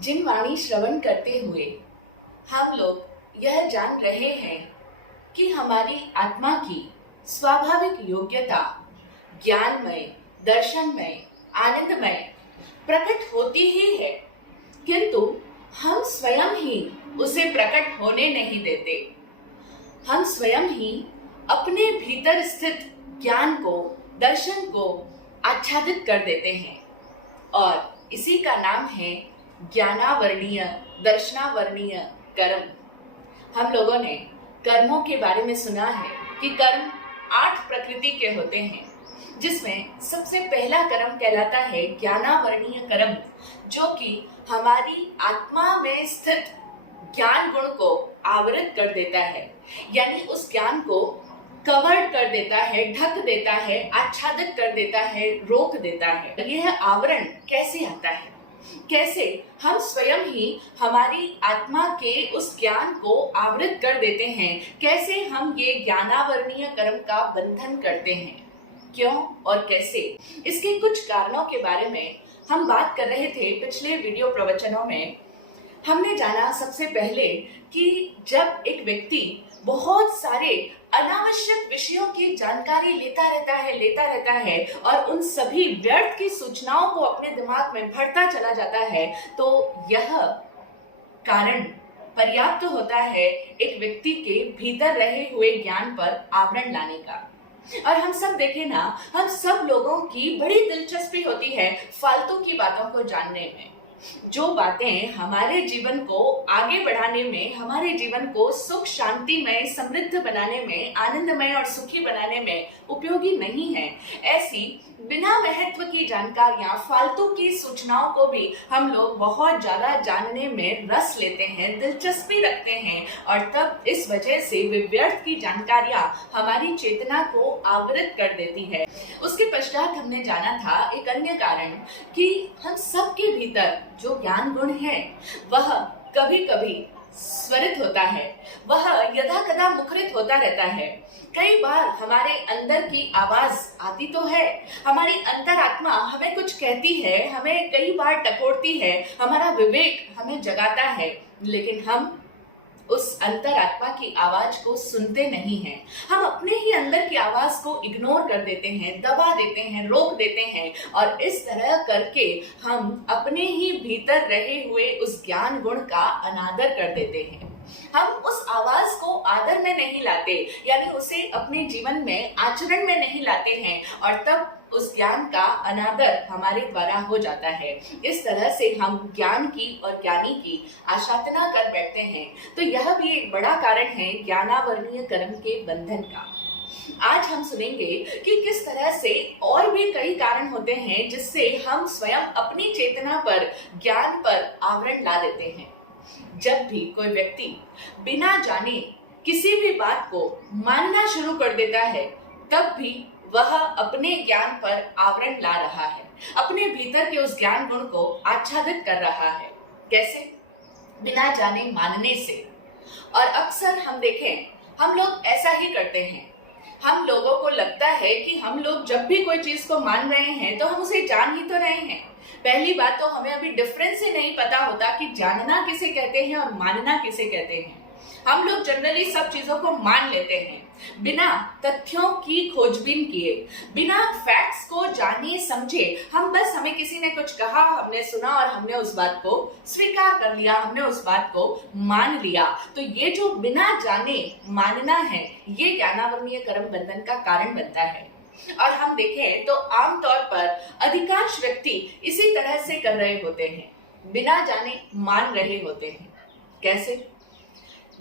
जिन वाणी श्रवण करते हुए हम लोग यह जान रहे हैं कि हमारी आत्मा की स्वाभाविक योग्यता ज्ञानमय, दर्शनमय, आनंदमय प्रकट होती ही है, किंतु हम स्वयं ही उसे प्रकट होने नहीं देते। हम स्वयं ही अपने भीतर स्थित ज्ञान को, दर्शन को आच्छादित कर देते हैं और इसी का नाम है ज्ञानावर्णीय, दर्शनावर्णीय कर्म। हम लोगों ने कर्मों के बारे में सुना है कि कर्म 8 प्रकृति के होते हैं, जिसमें सबसे पहला कर्म कहलाता है ज्ञानावर्णीय कर्म, जो कि हमारी आत्मा में स्थित ज्ञान गुण को आवृत कर देता है, यानी उस ज्ञान को कवर्ड कर देता है, ढक देता है, आच्छादित कर देता है, रोक देता है। यह आवरण कैसे आता है? कैसे हम स्वयं ही हमारी आत्मा के उस ज्ञान को आवृत कर देते हैं? कैसे हम ये ज्ञानावर्णीय कर्म का बंधन करते हैं? क्यों और कैसे? इसके कुछ कारणों के बारे में हम बात कर रहे थे पिछले वीडियो प्रवचनों में। हमने जाना सबसे पहले कि जब एक व्यक्ति बहुत सारे अनावश्यक विषयों की जानकारी लेता रहता है और उन सभी व्यर्थ की सूचनाओं को अपने दिमाग में भरता चला जाता है, तो यह कारण पर्याप्त होता है एक व्यक्ति के भीतर रहे हुए ज्ञान पर आवरण लाने का। और हम सब देखें ना, हम सब लोगों की बड़ी दिलचस्पी होती है फालतू की बातों को जानने में। जो बातें हमारे जीवन को आगे बढ़ाने में, हमारे जीवन को सुख शांतिमय, समृद्ध बनाने में, आनंदमय और सुखी बनाने में उपयोगी नहीं है, ऐसी बिना महत्व की जानकारियां, फालतू की सूचनाओं को भी हम लोग बहुत ज्यादा जानने में रस लेते हैं, दिलचस्पी रखते हैं, और तब इस वजह से वे व्यर्थ की जानकारियां हमारी चेतना को आवृत कर देती है। उसके पश्चात हमने जाना था एक अन्य कारण कि हम सबके भीतर जो ज्ञान गुण है वह कभी कभी स्वरित होता है, वह यदा कदा मुखरित होता रहता है। कई बार हमारे अंदर की आवाज आती तो है, हमारी अंतरात्मा हमें कुछ कहती है, हमें कई बार टकोरती है, हमारा विवेक हमें जगाता है, लेकिन हम उस अंतरात्मा की आवाज को सुनते नहीं हैं। हम अपने ही अंदर की आवाज को इग्नोर कर देते हैं, दबा देते हैं, रोक देते हैं, और इस तरह करके हम अपने ही भीतर रहे हुए उस ज्ञान गुण का अनादर कर देते हैं। हम उस आवाज को आदर में नहीं लाते, यानी उसे अपने जीवन में, आचरण में नहीं लाते हैं, और तब उस ज्ञान का अनादर हमारे द्वारा हो जाता है। इस तरह से हम ज्ञान की और ज्ञानी की आशातना कर बैठते हैं। तो यह भी एक बड़ा कारण है ज्ञानावर्णीय कर्म के बंधन का। आज हम सुनेंगे कि किस तरह से और भी कई कारण होते हैं जिससे हम स्वयं अपनी चेतना पर, ज्ञान पर आवरण ला देते हैं। जब भी कोई व्यक्ति बिना जाने किसी भी बात को मानना शुरू कर देता है, तब भी वह अपने ज्ञान पर आवरण ला रहा है, अपने भीतर के उस ज्ञान गुण को आच्छादित कर रहा है। कैसे? बिना जाने मानने से। और अक्सर हम देखें, हम लोग ऐसा ही करते हैं। हम लोगों को लगता है कि हम लोग जब भी कोई चीज को मान रहे हैं तो हम उसे जान ही तो रहे हैं। पहली बात तो हमें अभी डिफरेंस ही नहीं पता होता कि जानना किसे कहते हैं और मानना किसे कहते हैं। हम लोग जनरली सब चीजों को मान लेते हैं बिना तथ्यों की खोजबीन किए, बिना फैक्ट्स को जाने समझे। हम बस, हमें किसी ने कुछ कहा, हमने सुना और हमने उस बात को स्वीकार कर लिया, हमने उस बात को मान लिया। तो ये जो बिना जाने मानना है, ये ज्ञानावर्णीय कर्म बंधन का कारण बनता है। और हम देखें तो आमतौर पर अधिकांश व्यक्ति इसी तरह से कर रहे होते हैं, बिना जाने मान रहे होते हैं। कैसे?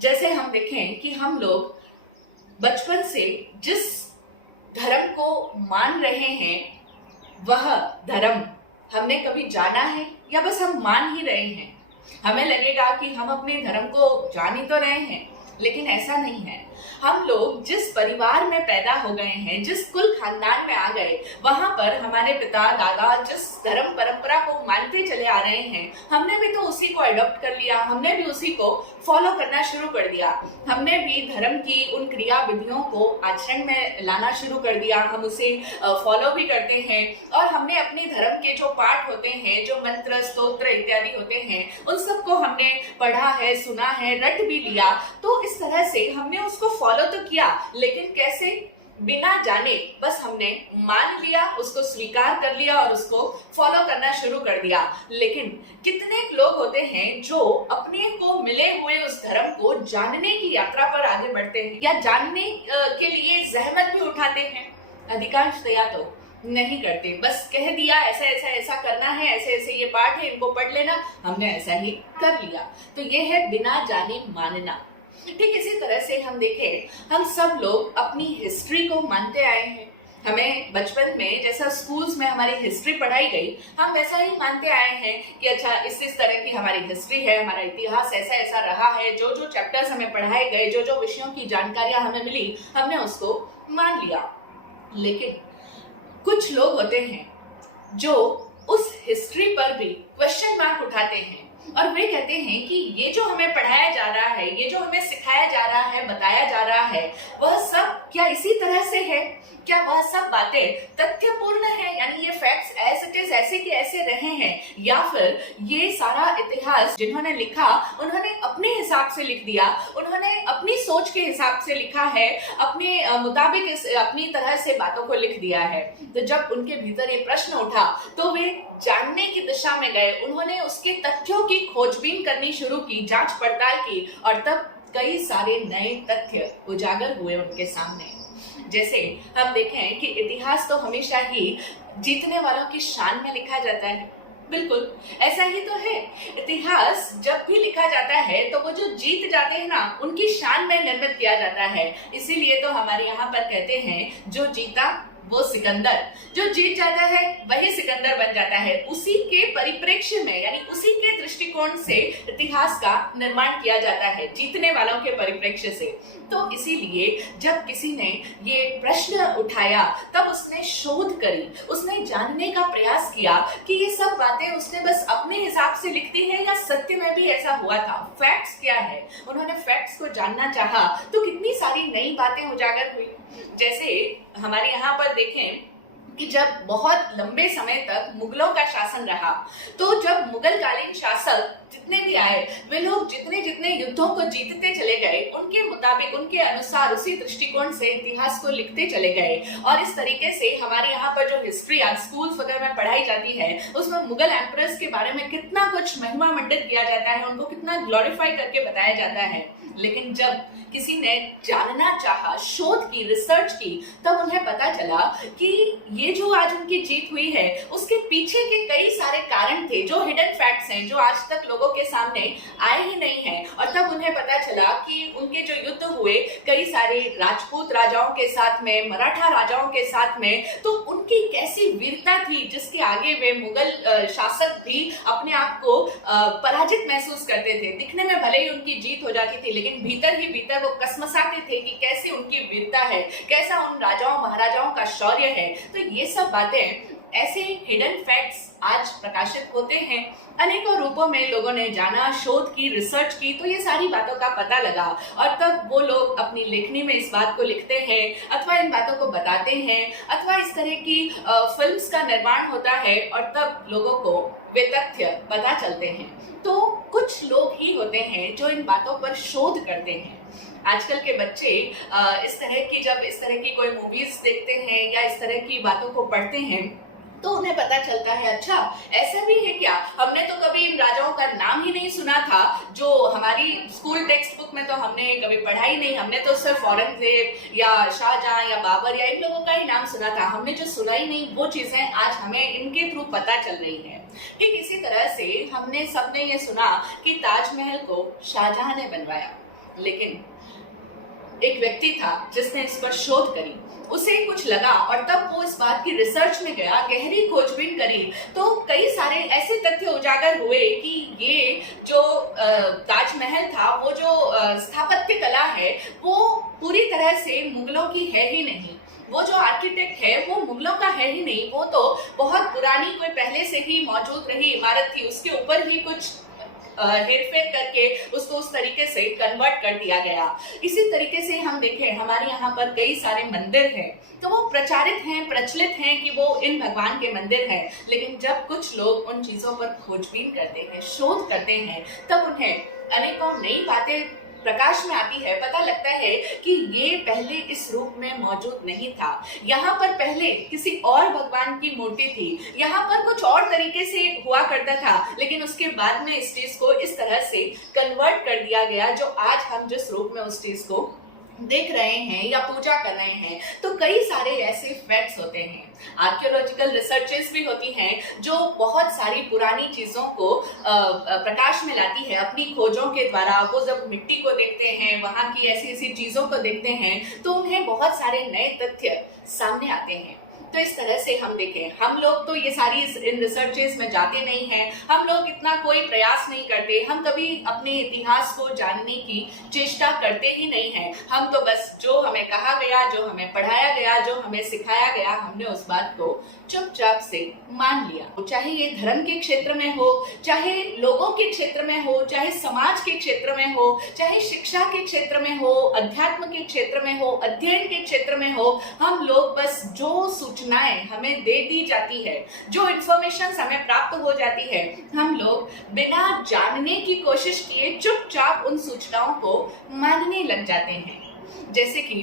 जैसे हम देखें कि हम लोग बचपन से जिस धर्म को मान रहे हैं, वह धर्म हमने कभी जाना है या बस हम मान ही रहे हैं? हमें लगेगा कि हम अपने धर्म को जान ही तो रहे हैं, लेकिन ऐसा नहीं है। हम लोग जिस परिवार में पैदा हो गए हैं, जिस कुल खानदान में आ गए, वहां पर हमारे पिता दादा जिस धर्म परंपरा को मानते चले आ रहे हैं, हमने भी तो उसी को अडॉप्ट कर लिया, हमने भी उसी को फॉलो करना शुरू कर दिया। हमने भी धर्म की उन क्रिया विधियों को आचरण में लाना शुरू कर दिया, हम उसे फॉलो भी करते हैं। और हमने अपने धर्म के जो पाठ होते हैं, जो मंत्र स्तोत्र इत्यादि होते हैं, उन सबको हमने पढ़ा है, सुना है, रट भी लिया। तो इस तरह से हमने उसको फॉलो तो किया, लेकिन कैसे? बिना जाने बस हमने मान लिया, उसको स्वीकार कर लिया और उसको फॉलो करना शुरू कर दिया। लेकिन कितने लोग होते हैं जो अपने को मिले हुए उस धर्म को जानने की यात्रा पर आगे बढ़ते हैं या जानने के लिए जहमत भी उठाते हैं? अधिकांशतया तो नहीं करते, बस कह दिया ऐसा ऐसा ऐसा करना है, ऐसे ऐसे ये पाठ है, इनको पढ़ लेना, हमने ऐसा ही कर लिया। तो ये है बिना जाने मानना। ठीक इसी तरह से हम देखें, हम सब लोग अपनी हिस्ट्री को मानते आए हैं। हमें बचपन में जैसा स्कूल्स में हमारी हिस्ट्री पढ़ाई गई, हम वैसा ही मानते आए हैं कि अच्छा इस तरह की हमारी हिस्ट्री है, हमारा इतिहास ऐसा ऐसा रहा है। जो जो चैप्टर्स हमें पढ़ाए गए, जो जो विषयों की जानकारियां हमें मिली, हमने उसको मान लिया। लेकिन कुछ लोग होते हैं जो उस हिस्ट्री पर भी क्वेश्चन मार्क उठाते हैं और वे कहते हैं कि ये जो हमें पढ़ाया जा रहा है, ये जो हमें सिखाया जा रहा है, बताया जा रहा है, वह सब क्या इसी तरह से है? क्या वह सब बातें तथ्यपूर्ण है, यानी ये फैक्ट्स एज इट इज ऐसे के ऐसे रहे हैं, या फिर ये सारा इतिहास जिन्होंने लिखा उन्होंने अपने हिसाब से लिख दिया, उन्होंने अपनी सोच के हिसाब से लिखा है, अपने मुताबिक अपनी तरह से बातों को लिख दिया है। तो जब उनके भीतर ये प्रश्न उठा तो वे जानने की दिशा में गए, उन्होंने उसके तथ्यों की खोजबीन करनी शुरू की, जांच पड़ताल की, और तब कई सारे नए तथ्य उजागर हुए उनके सामने। जैसे हम देखें कि इतिहास तो हमेशा ही जीतने वालों की शान में लिखा जाता है। बिल्कुल ऐसा ही तो है। इतिहास जब भी लिखा जाता है तो वो जो जीत जाते हैं ना, उनकी शान में निर्मित किया जाता है। इसीलिए तो हमारे यहाँ पर कहते हैं जो जीता वो सिकंदर, जो जीत जाता है वही सिकंदर बन जाता है। उसी के परिप्रेक्ष्य में, यानी उसी के दृष्टिकोण से इतिहास का निर्माण किया जाता है, जीतने वालों के परिप्रेक्ष्य से। तो इसीलिए जब किसी ने ये प्रश्न उठाया तब उसने शोध करी, उसने जानने का प्रयास किया कि ये सब बातें उसने बस अपने हिसाब से लिखती है या सत्य में भी ऐसा हुआ था, फैक्ट्स क्या है। उन्होंने फैक्ट्स को जानना चाहा तो कितनी सारी नई बातें उजागर हुई। जैसे हमारे यहाँ पर देखें कि जब बहुत लंबे समय तक मुगलों का शासन रहा, तो जब मुगलकालीन शासक जितने भी आए, वे लोग जितने जितने युद्धों को जीतते चले गए, उनके मुताबिक, उनके अनुसार, उसी दृष्टिकोण से इतिहास को लिखते चले गए। और इस तरीके से हमारे यहाँ पर जो हिस्ट्री आज स्कूल्स वगैरह में पढ़ाई जाती है, उसमें मुगल एम्परर्स के बारे में कितना कुछ महिमा मंडित किया जाता है, उनको कितना ग्लोरीफाई करके बताया जाता है। लेकिन जब किसी ने जानना चाहा, शोध की, रिसर्च की, तब उन्हें पता चला कि ये जो आज उनकी जीत हुई है उसके पीछे के कई सारे कारण थे, जो हिडन फैक्ट्स हैं, जो आज तक लोगों के सामने आए ही नहीं हैं। और तब उन्हें पता चला कि उनके जो युद्ध हुए कई सारे राजपूत राजाओं के साथ में, मराठा राजाओं के साथ में, तो उनकी कैसी वीरता थी जिसके आगे वे मुगल शासक भी अपने आप को पराजित महसूस करते थे। दिखने में भले ही उनकी जीत हो जाती थी, लेकिन भीतर ही भीतर वो कसमसाते थे कि कैसी उनकी वीरता है, कैसा उन राजाओं महाराजाओं का शौर्य है। तो ये सब बातें, ऐसे हिडन फैक्ट्स आज प्रकाशित होते हैं। अनेकों रूपों में लोगों ने जाना, शोध की, रिसर्च की, तो ये सारी बातों का पता लगा और तब वो लोग अपनी लेखनी में इस बात को लिखते हैं अथवा इन बातों को बताते हैं, अथवा इस तरह की फिल्म्स का निर्माण होता है और तब लोगों को वे तथ्य पता चलते हैं। तो कुछ लोग ही होते हैं जो इन बातों पर शोध करते हैं। आजकल के बच्चे इस तरह की कोई मूवीज देखते हैं या इस तरह की बातों को पढ़ते हैं तो उन्हें पता चलता है, अच्छा ऐसा भी है क्या, हमने तो कभी इन राजाओं का नाम ही नहीं सुना था, जो हमारी स्कूल टेक्स्ट बुक में तो हमने कभी पढ़ा ही नहीं, हमने तो सिर्फ औरंगजेब या शाहजहां या बाबर या इन लोगों का ही नाम सुना था, हमने जो सुना ही नहीं वो चीजें आज हमें इनके थ्रू पता चल रही है। ठीक इसी तरह से हमने सबने ये सुना कि ताजमहल को शाहजहां ने बनवाया, लेकिन एक व्यक्ति था जिसने इस पर शोध करी। उसे कुछ लगा और तब वो इस बात की रिसर्च में गया, गहरी खोजबीन करी, तो कई सारे ऐसे तथ्य उजागर हुए कि ये जो ताजमहल था, वो जो स्थापत्य कला है, वो पूरी तरह से मुगलों की है ही नहीं। वो जो आर्किटेक्ट है वो मुगलों का है ही नहीं, वो तो बहुत पुरानी कोई पहले से ही मौजूद रही इमारत थी, उसके ऊपर ही कुछ हेरफेर करके उसको उस तरीके से कन्वर्ट कर दिया गया। इसी तरीके से हम देखें, हमारे यहाँ पर कई सारे मंदिर हैं, तो वो प्रचारित हैं, प्रचलित हैं कि वो इन भगवान के मंदिर हैं, लेकिन जब कुछ लोग उन चीजों पर खोजबीन करते हैं, शोध करते हैं, तब उन्हें अनेकों नई बातें प्रकाश में आती है। पता लगता है कि ये पहले इस रूप में मौजूद नहीं था, यहाँ पर पहले किसी और भगवान की मूर्ति थी, यहाँ पर कुछ और तरीके से हुआ करता था, लेकिन उसके बाद में इस चीज को इस तरह से कन्वर्ट कर दिया गया जो आज हम जिस रूप में उस चीज को देख रहे हैं या पूजा कर रहे हैं। तो कई सारे ऐसे फैक्ट्स होते हैं, आर्कियोलॉजिकल रिसर्चेस भी होती हैं जो बहुत सारी पुरानी चीजों को प्रकाश में लाती है अपनी खोजों के द्वारा। वो जब मिट्टी को देखते हैं, वहां की ऐसी ऐसी चीजों को देखते हैं, तो उन्हें बहुत सारे नए तथ्य सामने आते हैं। तो इस तरह से हम देखें, हम लोग तो ये सारी इन रिसर्चेस में जाते नहीं हैं, हम लोग इतना कोई प्रयास नहीं करते, हम कभी अपने इतिहास को जानने की चेष्टा करते ही नहीं हैं। हम तो बस जो हमें कहा गया, जो हमें पढ़ाया गया, जो हमें सिखाया गया, हमने उस बात को चुपचाप से मान लिया। चाहे ये धर्म के क्षेत्र में हो, चाहे लोगों के क्षेत्र में हो, चाहे समाज के क्षेत्र में हो, चाहे शिक्षा के क्षेत्र में हो, अध्यात्म के क्षेत्र में हो, अध्ययन के क्षेत्र में हो, हम लोग बस जो सूचनाएं हमें दे दी जाती है, जो इंफॉर्मेशन हमें प्राप्त हो जाती है, हम लोग बिना जानने की कोशिश किए चुपचाप उन सूचनाओं को मानने लग जाते हैं। जैसे कि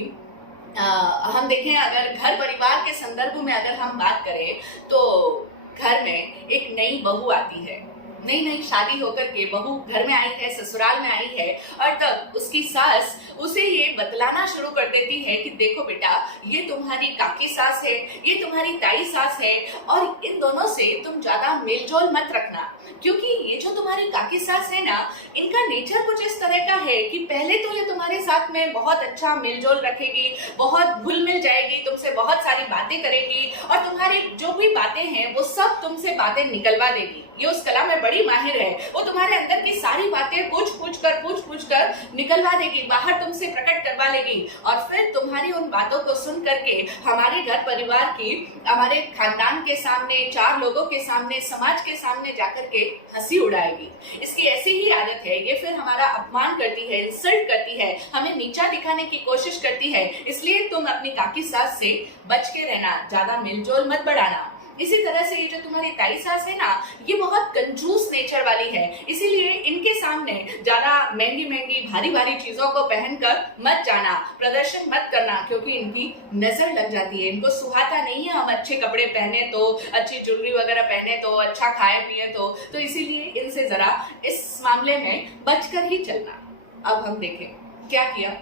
हम देखें, अगर घर परिवार के संदर्भ में अगर हम बात करें, तो घर में एक नई बहू आती है, नई नई शादी होकर के बहू घर में आई है, ससुराल में आई है, और तब उसकी सास उसे ये बतलाना शुरू कर देती है कि देखो बेटा, ये तुम्हारी काकी सास है, ये तुम्हारी ताई सास है, और इन दोनों से तुम ज्यादा मेलजोल मत रखना, क्योंकि ये जो तुम्हारी काकी सास है ना, इनका नेचर कुछ इस तरह का है कि पहले तो ये तुम्हारे साथ में बहुत अच्छा मेलजोल रखेगी, बहुत घुल मिल जाएगी, तुमसे बहुत सारी बातें करेगी, और तुम्हारी जो भी बातें हैं वो सब तुमसे बातें निकलवा देगी। ये उस कला में बड़ी माहिर है, वो तुम्हारे अंदर की सारी बातें पूछ पूछ कर निकलवा देगी, बाहर तुमसे प्रकट करवा लेगी, और फिर तुम्हारी उन बातों को सुन करके हमारे घर परिवार की, हमारे खानदान के सामने, चार लोगों के सामने, समाज के सामने जाकर के हंसी उड़ाएगी। इसकी ऐसी ही आदत है, ये फिर हमारा अपमान करती है, इंसल्ट करती है, हमें नीचा दिखाने की कोशिश करती है, इसलिए तुम अपनी काकी सास से बच के रहना, ज्यादा मिलजोल मत बढ़ाना। इसी तरह से ये जो तुम्हारी ताई सास है ना, ये बहुत कंजूस नेचर वाली है, इसीलिए इनके सामने ज्यादा महंगी महंगी भारी भारी चीजों को पहनकर मत जाना, प्रदर्शन मत करना, क्योंकि इनकी नजर लग जाती है, इनको सुहाता नहीं है हम अच्छे कपड़े पहने तो, अच्छी ज्वेलरी वगैरह पहने तो, अच्छा खाए पिए तो इसीलिए इनसे जरा इस मामले में बचकर ही चलना। अब हम देखें क्या किया,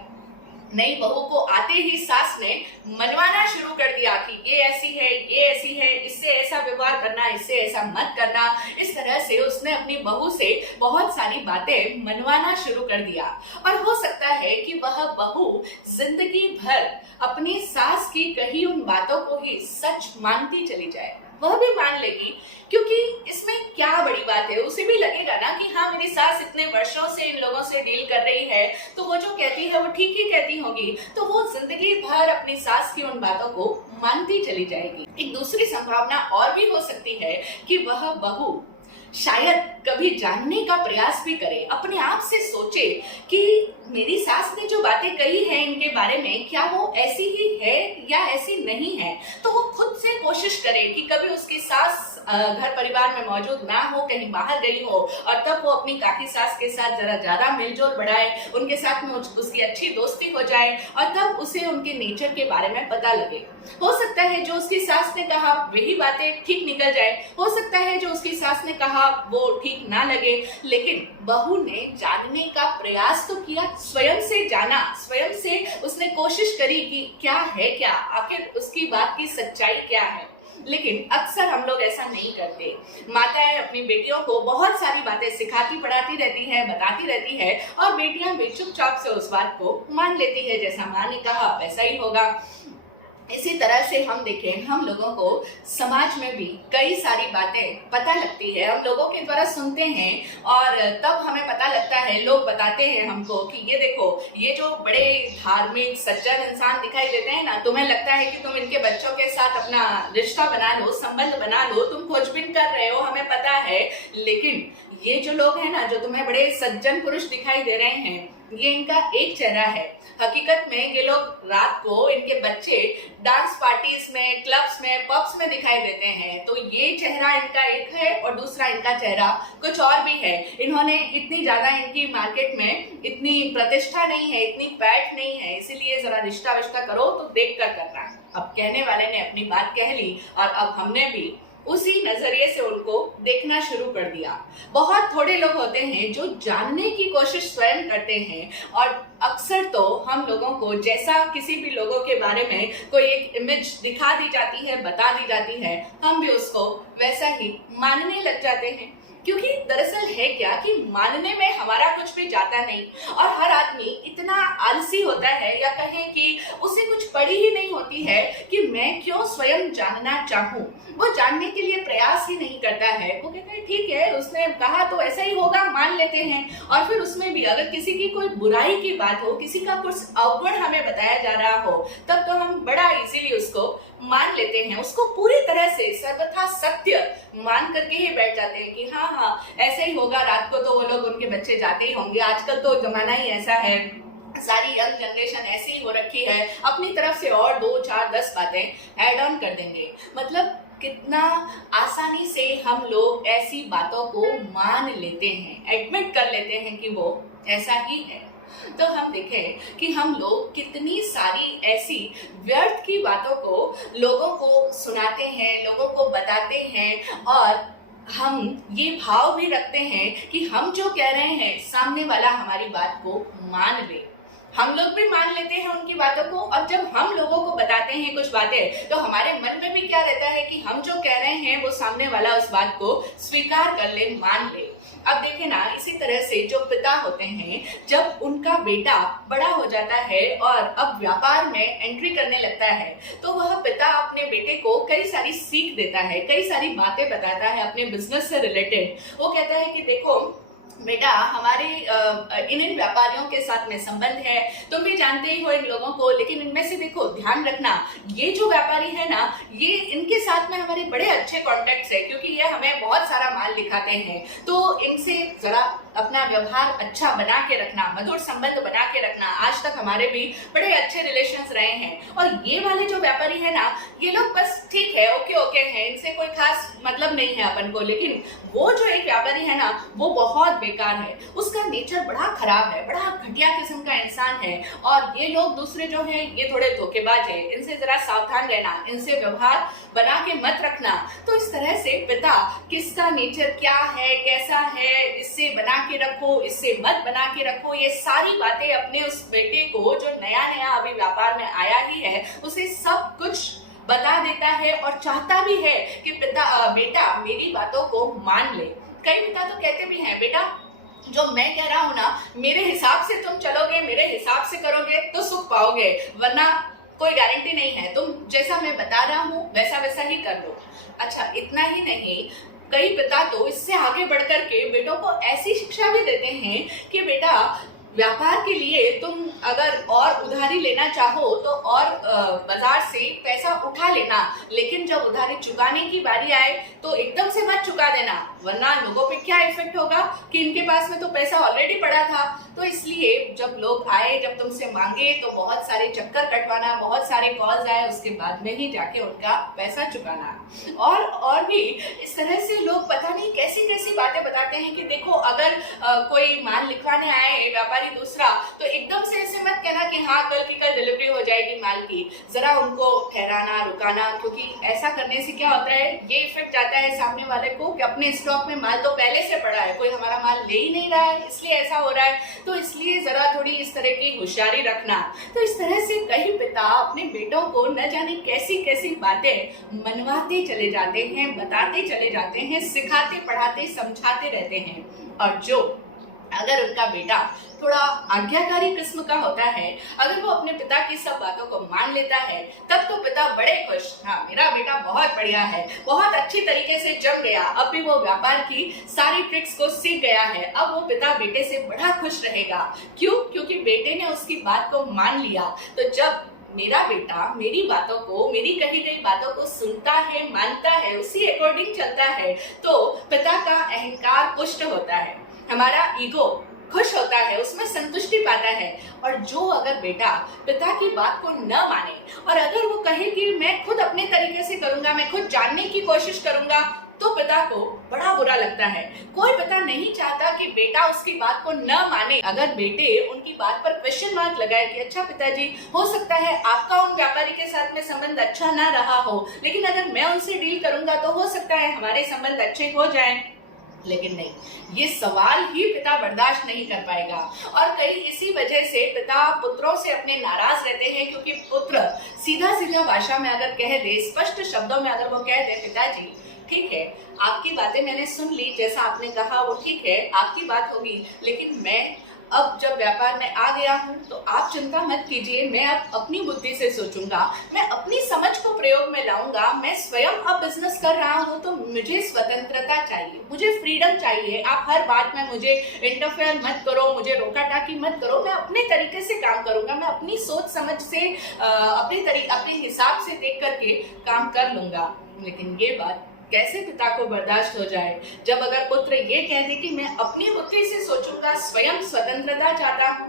नई बहू को आते ही सास ने मनवाना शुरू कर दिया कि ये ऐसी है, ये ऐसी है, इससे ऐसा व्यवहार करना, इससे ऐसा मत करना। इस तरह से उसने अपनी बहू से बहुत सारी बातें मनवाना शुरू कर दिया, और हो सकता है कि वह बहू जिंदगी भर अपनी सास की कही उन बातों को ही सच मानती चली जाए। वह भी मान लेगी, क्योंकि इसमें क्या बड़ी बात है, उसे भी लगेगा ना कि हाँ, मेरी सास इतने वर्षों से इन लोगों से डील कर रही है, तो वो जो कहती है वो ठीक ही कहती होगी, तो वो जिंदगी भर अपनी सास की उन बातों को मानती चली जाएगी। एक दूसरी संभावना और भी हो सकती है कि वह बहू शायद कभी जानने का प्रयास भी करे, अपने आप से सोचे कि मेरी सास ने जो बातें कही हैं इनके बारे में, क्या वो ऐसी ही है या ऐसी नहीं है। तो वो खुद से कोशिश करे कि कभी उसकी सास घर परिवार में मौजूद ना हो, कहीं बाहर गई हो, और तब वो अपनी काकी सास के साथ जरा ज्यादा मिलजोल बढ़ाए, उनके साथ में उसकी अच्छी दोस्ती हो जाए, और तब उसे उनके नेचर के बारे में पता लगे। हो सकता है जो उसकी सास ने कहा वही बातें ठीक निकल जाए, हो सकता है जो उसकी सास ने कहा वो ठीक ना लगे, लेकिन बहू ने जानने का प्रयास तो किया, स्वयं से जाना, स्वयं से उसने कोशिश करी कि क्या है क्या, आखिर उसकी बात की सच्चाई क्या है। लेकिन अक्सर हम लोग ऐसा नहीं करते। माताएं अपनी बेटियों को बहुत सारी बातें सिखाती पढ़ाती रहती है, बताती रहती है, और बेटियां भी चुपचाप से उस बात को मान लेती है, जैसा माँ ने कहा वैसा ही होगा। इसी तरह से हम देखें, हम लोगों को समाज में भी कई सारी बातें पता लगती है, हम लोगों के द्वारा सुनते हैं, और तब हमें पता लगता है, लोग बताते हैं हमको कि ये देखो, ये जो बड़े धार्मिक सज्जन इंसान दिखाई देते हैं ना, तुम्हें लगता है कि तुम इनके बच्चों के साथ अपना रिश्ता बना लो, संबंध बना लो, तुम खोजबीन कर रहे हो, हमें पता है, लेकिन ये जो लोग हैं ना, जो तुम्हें बड़े सज्जन पुरुष दिखाई दे रहे हैं, ये इनका एक चेहरा है। हकीकत में ये लोग रात को, इनके बच्चे डांस पार्टीज में, क्लब्स में, पब्स में दिखाई देते हैं, तो ये चेहरा इनका एक है और दूसरा इनका चेहरा कुछ और भी है। इन्होंने इतनी ज्यादा, इनकी मार्केट में इतनी प्रतिष्ठा नहीं है, इतनी पैठ नहीं है, इसीलिए जरा रिश्ता विश्ता करो तो देख कर करना। अब कहने वाले ने अपनी बात कह ली, और अब हमने भी उसी नजरिए से उनको देखना शुरू कर दिया। बहुत थोड़े लोग होते हैं जो जानने की कोशिश स्वयं करते हैं, और अक्सर तो हम लोगों को जैसा किसी भी लोगों के बारे में कोई एक इमेज दिखा दी जाती है, बता दी जाती है, हम भी उसको वैसा ही मानने लग जाते हैं। क्योंकि दरअसल है क्या कि मानने में हमारा कुछ भी जाता नहीं, और हर आदमी इतना आलसी होता है, या कहें कि उसे कुछ पड़ी ही नहीं होती है कि मैं क्यों स्वयं जानना चाहूं। वो जानने के लिए प्रयास ही नहीं करता है। वो कहता है ठीक है, उसने कहा तो ऐसा ही होगा, मान लेते हैं। और फिर उसमें भी अगर किसी की कोई बुराई की बात हो, किसी का कुछ अवगुण हमें बताया जा रहा हो, तब तो हम बड़ा इजीली उसको मान लेते हैं, उसको पूरी तरह से सर्वथा सत्य मान करके ही बैठ जाते हैं कि हाँ हाँ ऐसे ही होगा, रात को तो वो लोग, उनके बच्चे जाते ही होंगे, आजकल तो जमाना ही ऐसा है, सारी यंग जनरेशन ऐसी ही हो रखी है, अपनी तरफ से और 2, 4, 10 बातें ऐड ऑन कर देंगे। मतलब कितना आसानी से हम लोग ऐसी बातों को मान लेते हैं, एडमिट कर लेते हैं कि वो ऐसा ही है। तो हम देखें कि हम लोग कितनी सारी ऐसी व्यर्थ की बातों को लोगों को सुनाते हैं, लोगों को बताते हैं, और हम ये भाव भी रखते हैं कि हम जो कह रहे हैं सामने वाला हमारी बात को मान ले। हम लोग भी मान लेते हैं उनकी बातों को, और जब हम लोगों को बताते हैं कुछ बातें, तो हमारे मन में भी क्या रहता है कि हम जो कह रहे हैं वो सामने वाला उस बात को स्वीकार कर ले, मान ले। अब देखें ना, इसी तरह से जो पिता होते हैं, जब उनका बेटा बड़ा हो जाता है और अब व्यापार में एंट्री करने लगता है, तो वह पिता अपने बेटे को कई सारी सीख देता है, कई सारी बातें बताता है अपने बिजनेस से रिलेटेड। वो कहता है कि देखो बेटा, हमारे इन व्यापारियों के साथ में संबंध है, तुम भी जानते ही हो इन लोगों को, लेकिन इनमें से देखो, ध्यान रखना, ये जो व्यापारी है ना, ये इनके साथ में हमारे बड़े अच्छे कॉन्टेक्ट्स है, क्योंकि ये हमें बहुत सारा माल दिखाते हैं, तो इनसे जरा अपना व्यवहार अच्छा बना के रखना, मधुर संबंध बना के रखना। आज तक हमारे भी बड़े अच्छे रिलेशंस रहे हैं। और ये वाले जो व्यापारी है ना, ये लोग बस ठीक है, ओके ओके है, इनसे कोई खास मतलब नहीं है अपन को। लेकिन वो जो एक व्यापारी है ना, वो बहुत बेकार है, उसका नेचर बड़ा खराब है, बड़ा घटिया किस्म का इंसान है। और ये लोग दूसरे जो है, ये थोड़े धोखेबाज है, इनसे जरा सावधान रहना, इनसे व्यवहार बना के मत रखना। तो इस तरह से पिता किसका नेचर क्या है, कैसा है, इससे बना के रखो, इससे मत बना के रखो, ये सारी बातें अपने उस बेटे को, जो नया नया अभी व्यापार में आया ही है, उसे सब कुछ बता देता है, और चाहता भी है कि बेटा मेरी बातों को मान ले। कई पिता तो कहते भी हैं, बेटा जो मैं कह रहा हूं ना, मेरे हिसाब से तुम चलोगे, मेरे हिसाब से करोगे तो सुख पाओगे, वरना कोई गारंटी नहीं है, तुम जैसा मैं बता रहा हूँ वैसा वैसा ही कर लो। अच्छा, इतना ही नहीं, कई पिता तो इससे आगे बढ़कर के बेटों को ऐसी शिक्षा भी देते हैं कि बेटा व्यापार के लिए तुम अगर और उधारी लेना चाहो तो और बाजार से पैसा उठा लेना, लेकिन जब उधारी चुकाने की बारी आए तो एकदम से मत चुका देना, वरना लोगों पे क्या इफेक्ट होगा कि इनके पास में तो पैसा ऑलरेडी पड़ा था। तो इसलिए जब लोग आए, जब तुमसे मांगे, तो बहुत सारे चक्कर कटवाना, बहुत सारे कॉल्स आए, उसके बाद में ही जाके उनका पैसा चुकाना। और भी इस तरह से लोग पता नहीं कैसी कैसी बातें बताते हैं कि देखो, अगर कोई माल लिखवाने आए व्यापारी व्यापारी दूसरा, तो एकदम से ऐसे मत कहना कि हाँ कल की कल डिलीवरी हो जाएगी माल की। जरा उनको ठहराना, रुकाना, क्योंकि ऐसा करने से क्या होता है, ये इफेक्ट जाता है सामने वाले को कि अपने स्टॉक में माल तो पहले से पड़ा है, कोई हमारा माल ले ही नहीं रहा है, इसलिए ऐसा हो रहा है। तो इसलिए जरा थोड़ी इस तरह की होशियारी रखना। तो इस तरह से कई पिता अपने बेटों को न जाने कैसी कैसी बातें मनवाते चले जाते हैं, बताते चले जाते हैं, सिखाते, पढ़ाते, समझाते रहते हैं। और जो अगर उनका बेटा थोड़ा आज्ञाकारी किस्म का होता है, अगर वो अपने पिता की सब बातों को मान लेता है, तब तो पिता बड़े खुश, हाँ मेरा बेटा बहुत बढ़िया है, बहुत अच्छी तरीके से जम गया, अब भी वो व्यापार की सारी ट्रिक्स को सीख गया है, अब वो पिता बेटे से बड़ा खुश रहेगा। क्यों? क्योंकि बेटे ने उसकी बात को मान लिया। तो जब मेरा बेटा मेरी बातों को, मेरी कही गई बातों को सुनता है, मानता है, उसी अकॉर्डिंग चलता है, तो पिता का अहंकार पुष्ट होता है, हमारा ईगो खुश होता है, उसमें संतुष्टि पाता है। और जो अगर बेटा पिता की बात को न माने और अगर वो कहे कि मैं खुद अपने तरीके से करूंगा, मैं खुद जानने की कोशिश करूंगा, तो पिता को बड़ा बुरा लगता है। कोई पिता नहीं चाहता कि बेटा उसकी बात को न माने। अगर बेटे उनकी बात पर क्वेश्चन मार्क लगाए कि अच्छा पिताजी, हो सकता है आपका उन व्यापारी के साथ में संबंध अच्छा ना रहा हो, लेकिन अगर मैं उनसे डील करूंगा तो हो सकता है हमारे संबंध अच्छे हो जाएं। लेकिन नहीं, ये सवाल ही पिता बर्दाश्त नहीं कर पाएगा। और कई इसी वजह से पिता पुत्रों से अपने नाराज रहते हैं, क्योंकि पुत्र सीधा सीधा भाषा में अगर कह दे, स्पष्ट शब्दों में अगर वो कह दे, पिताजी ठीक है आपकी बातें मैंने सुन ली, जैसा आपने कहा वो ठीक है, आपकी बात होगी, लेकिन मैं अब जब व्यापार में आ गया हूँ तो आप चिंता मत कीजिए, मैं अब अपनी बुद्धि से सोचूंगा, मैं अपनी समझ को प्रयोग में लाऊंगा, मैं स्वयं अब बिजनेस कर रहा हूँ तो मुझे स्वतंत्रता चाहिए, मुझे फ्रीडम चाहिए। आप हर बात में मुझे इंटरफेयर मत करो, मुझे रोका टाकी मत करो, मैं अपने तरीके से काम करूंगा, मैं अपनी सोच समझ से अपने हिसाब से देख करके काम कर लूंगा। लेकिन ये बात कैसे पिता को बर्दाश्त हो जाए जब अगर पुत्र ये कह दे कि मैं अपनी बुद्धि से सोचूंगा, स्वयं स्वतंत्रता चाहता हूँ।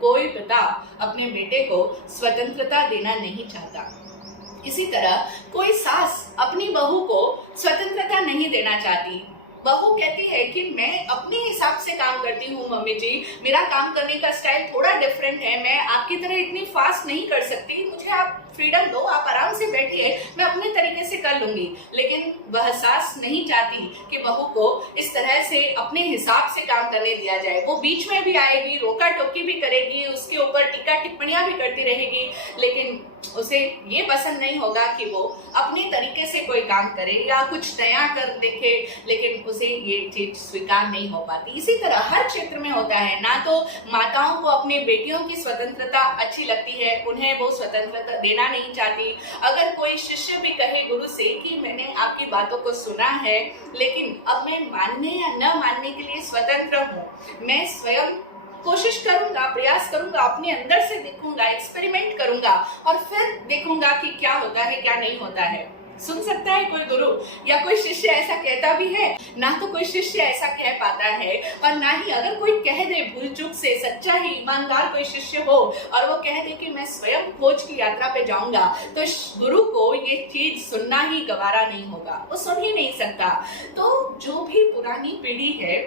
कोई पिता अपने बेटे को स्वतंत्रता देना नहीं चाहता। इसी तरह कोई सास अपनी बहू को स्वतंत्रता नहीं देना चाहती। बहू कहती है कि मैं अपने हिसाब से काम करती हूँ मम्मी जी, मेरा काम करने का स्टाइल थोड़ा डिफरेंट है, मैं आपकी तरह इतनी फास्ट नहीं कर सकती, मुझे आप फ्रीडम दो, आप आराम से बैठिए, मैं अपने तरीके से कर लूंगी। लेकिन वह सास नहीं चाहती कि बहू को इस तरह से अपने हिसाब से काम करने दिया जाए। वो बीच में भी आएगी, रोका टोकी भी करेगी, उसके ऊपर टीका टिप्पणियां भी करती रहेगी, लेकिन उसे ये पसंद नहीं होगा कि वो अपने तरीके से कोई काम करे या कुछ नया कर देखे, लेकिन उसे ये चीज स्वीकार नहीं हो पाती। इसी तरह हर क्षेत्र में होता है, ना तो माताओं को अपनी बेटियों की स्वतंत्रता अच्छी लगती है, उन्हें वो स्वतंत्रता देना नहीं चाहती। अगर कोई शिष्य भी कहे गुरु से कि मैंने आपकी बातों को सुना है, लेकिन अब मैं मानने या न मानने के लिए स्वतंत्र हूँ, मैं स्वयं कोशिश करूंगा, प्रयास करूंगा, अपने अंदर से देखूंगा, एक्सपेरिमेंट करूंगा और फिर देखूंगा कि क्या होता है क्या नहीं होता है। सुन सकता है कोई गुरु या कोई शिष्य ऐसा कहता भी है? ना तो कोई शिष्य ऐसा कह पाता है, और ना ही अगर कोई कह दे भूल चूक से, सच्चा ही ईमानदार कोई शिष्य हो और वो कह दे कि मैं स्वयं खोज की यात्रा पे जाऊंगा, तो गुरु को ये चीज सुनना ही गवारा नहीं होगा, वो सुन ही नहीं सकता। तो जो भी पुरानी पीढ़ी है,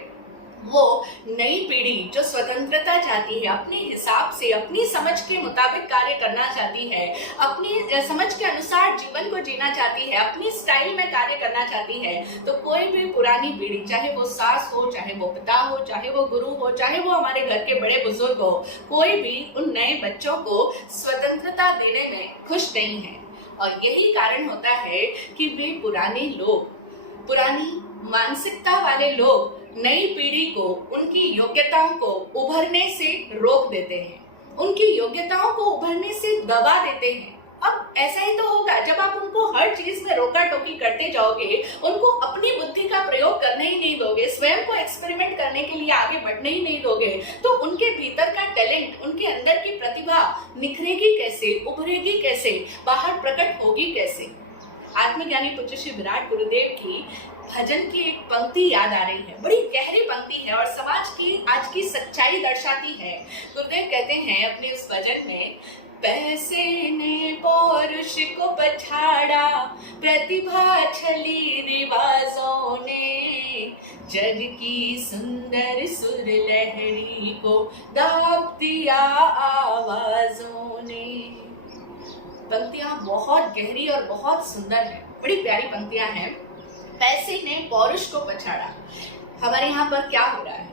वो नई पीढ़ी जो स्वतंत्रता चाहती है, अपने हिसाब से अपनी समझ के मुताबिक कार्य करना चाहती है, अपनी समझ के अनुसार जीवन को जीना चाहती है, अपनी स्टाइल में कार्य करना चाहती है, तो कोई भी पुरानी पीढ़ी, चाहे वो सास हो, चाहे वो पिता हो, चाहे वो गुरु हो, चाहे वो हमारे घर के बड़े बुजुर्ग हो, कोई भी उन नए बच्चों को स्वतंत्रता देने में खुश नहीं है। और यही कारण होता है कि वे पुराने लोग, पुरानी मानसिकता वाले लोग नई पीढ़ी को उनकी योग्यताओं को उभरने से रोक देते हैं, उनकी योग्यताओं को उभरने से दबा देते हैं। अब ऐसा ही तो होगा जब आप उनको हर चीज में रोका टोकी करते जाओगे, उनको अपनी बुद्धि का प्रयोग करने ही नहीं दोगे, स्वयं को एक्सपेरिमेंट करने के लिए आगे बढ़ने ही नहीं दोगे, तो उनके भीतर का टैलेंट, उनके अंदर की प्रतिभा निखरेगी कैसे, उभरेगी कैसे, बाहर प्रकट होगी कैसे? आत्मज्ञानी पूज्य श्री विराट गुरुदेव की भजन की एक पंक्ति याद आ रही है। बड़ी गहरी पंक्ति है और समाज की आज की सच्चाई दर्शाती है। गुरुदेव कहते हैं अपने उस भजन में, पैसे ने पौरुष को पछाड़ा, प्रतिभा छली रिवाजों ने, जग की सुंदर सुर लहरी को दाब दिया आवाजों ने। पंक्तियां बहुत गहरी और बहुत सुंदर है, बड़ी प्यारी पंक्तियां हैं। पैसे ने पौरुष को पछाड़ा। हमारे यहाँ पर क्या हो रहा है,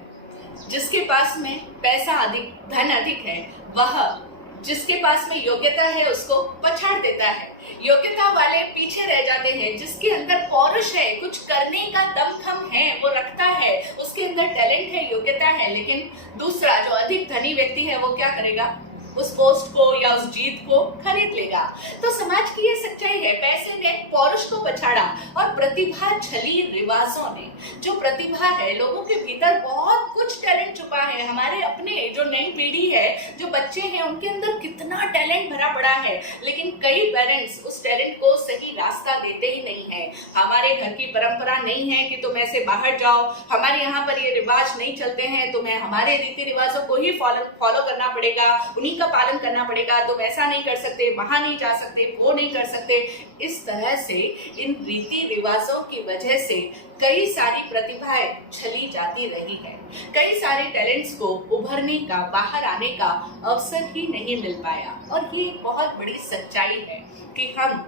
जिसके पास में पैसा अधिक, धन अधिक है, वह जिसके पास में योग्यता है उसको पछाड़ देता है। योग्यता वाले पीछे रह जाते हैं। जिसके अंदर पौरुष है, कुछ करने का दमखम है, वो रखता है, उसके अंदर टैलेंट है, योग्यता है, लेकिन दूसरा जो अधिक धनी व्यक्ति है वो क्या करेगा, उस पोस्ट को या उस जीत को खरीद लेगा। तो समाज की ये सच्चाई है। पैसे ने पौरुष को पछाड़ा और प्रतिभा छली रिवाजों ने। जो प्रतिभा है, लोगों के भीतर बहुत कुछ टैलेंट छुपा है। हमारे अपने जो नई पीढ़ी है, जो बच्चे हैं, उनके अंदर कितना टैलेंट भरा पड़ा है, लेकिन कई पेरेंट्स उस टैलेंट को सही रास्ता देते ही नहीं है। हमारे घर की परंपरा नहीं है कि तुम ऐसे बाहर जाओ, हमारे यहाँ पर ये रिवाज नहीं चलते हैं, तुम्हें हमारे रीति रिवाजों को ही फॉलो करना पड़ेगा, उन्हीं का पालन करना पड़ेगा, तुम ऐसा नहीं कर सकते, वहां नहीं जा सकते, वो नहीं कर सकते। इस तरह से इन रीति रिवाजों की वजह से कई सारी प्रतिभाएं छली जाती रही है। कई सारे टैलेंट्स को उभरने का, बाहर आने का अवसर ही नहीं मिल पाया। और ये एक बहुत बड़ी सच्चाई है कि हम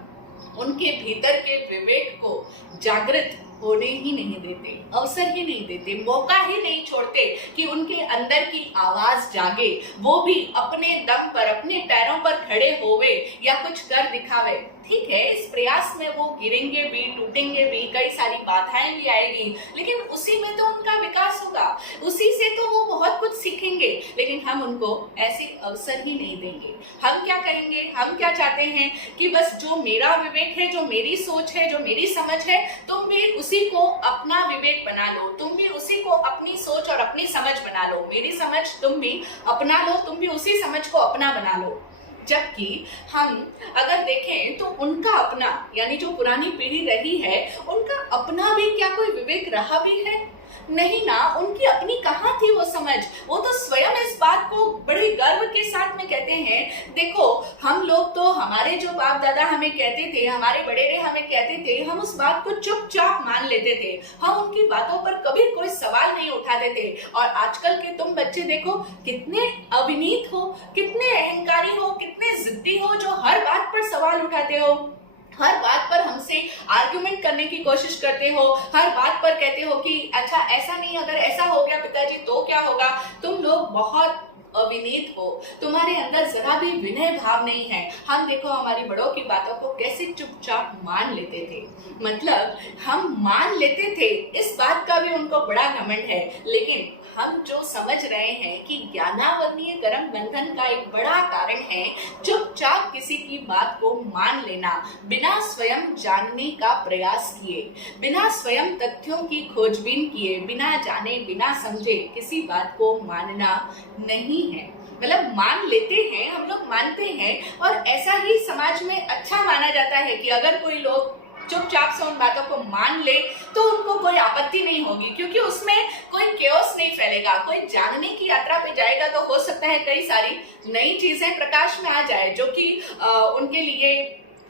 उनके भीतर के विवेक को जागृत होने ही नहीं देते, अवसर ही नहीं देते, मौका ही नहीं छोड़ते कि उनके अंदर की आवाज जागे, वो भी अपने दम पर, अपने पैरों पर खड़े होवे या कुछ कर दिखावे। ठीक है, इस प्रयास में वो गिरेंगे भी, टूटेंगे भी, कई सारी बाधाएं भी आएगी, लेकिन उसी में तो उनका विकास होगा, उसी से तो वो बहुत कुछ सीखेंगे। लेकिन हम उनको ऐसे अवसर ही नहीं देंगे। हम क्या करेंगे, हम क्या चाहते हैं कि बस जो मेरा विवेक है, जो मेरी सोच है, जो मेरी समझ है, तुम भी उसी को अपना विवेक बना लो, तुम भी उसी को अपनी सोच और अपनी समझ बना लो, मेरी समझ तुम भी अपना लो, तुम भी उसी समझ को अपना बना लो। जबकि हम अगर देखें तो उनका अपना, यानी जो पुरानी पीढ़ी रही है, उनका अपना भी क्या कोई विवेक रहा भी है? नहीं ना, उनकी अपनी कहाँ थी वो समझ। वो तो स्वयं इस बात को बड़े गर्व के साथ में कहते हैं, देखो हम लोग तो, हमारे जो बाप दादा हमें कहते थे, हमारे बड़ेरे हमें कहते थे, हम उस बात को चुपचाप मान लेते थे, हम उनकी बातों पर कभी कोई सवाल नहीं उठाते थे। और आजकल के तुम बच्चे देखो, कितने अविनीत हो, कितने अहंकारी हो, कितने जिद्दी हो, जो हर बात पर सवाल उठाते हो, हर बात पर हमसे आर्गुमेंट करने की कोशिश करते हो, हर बात पर कहते हो कि अच्छा ऐसा नहीं, अगर ऐसा हो गया पिताजी तो क्या होगा। तुम लोग बहुत अविनीत हो, तुम्हारे अंदर जरा भी विनय भाव नहीं है। हम देखो हमारी बड़ों की बातों को कैसे चुपचाप मान लेते थे, मतलब हम मान लेते थे, इस बात का भी उनको बड़ा घमंड है। लेकिन हम जो समझ रहे हैं कि ज्ञानावर्णीय कर्म बंधन का एक बड़ा कारण है चुपचाप किसी की बात को मान लेना, बिना स्वयं जानने का प्रयास किए, बिना स्वयं तथ्यों की खोजबीन किए, बिना जाने बिना समझे किसी बात को मानना नहीं है। मतलब मान लेते हैं, हम लोग मानते हैं, और ऐसा ही समाज में अच्छा माना जाता है कि अगर कोई लोग चुपचाप से उन बातों को मान ले तो उनको कोई आपत्ति नहीं होगी, क्योंकि उसमें कोई केओस नहीं फैलेगा। कोई जानने की यात्रा पे जाएगा तो हो सकता है कई सारी नई चीजें प्रकाश में आ जाए जो कि उनके लिए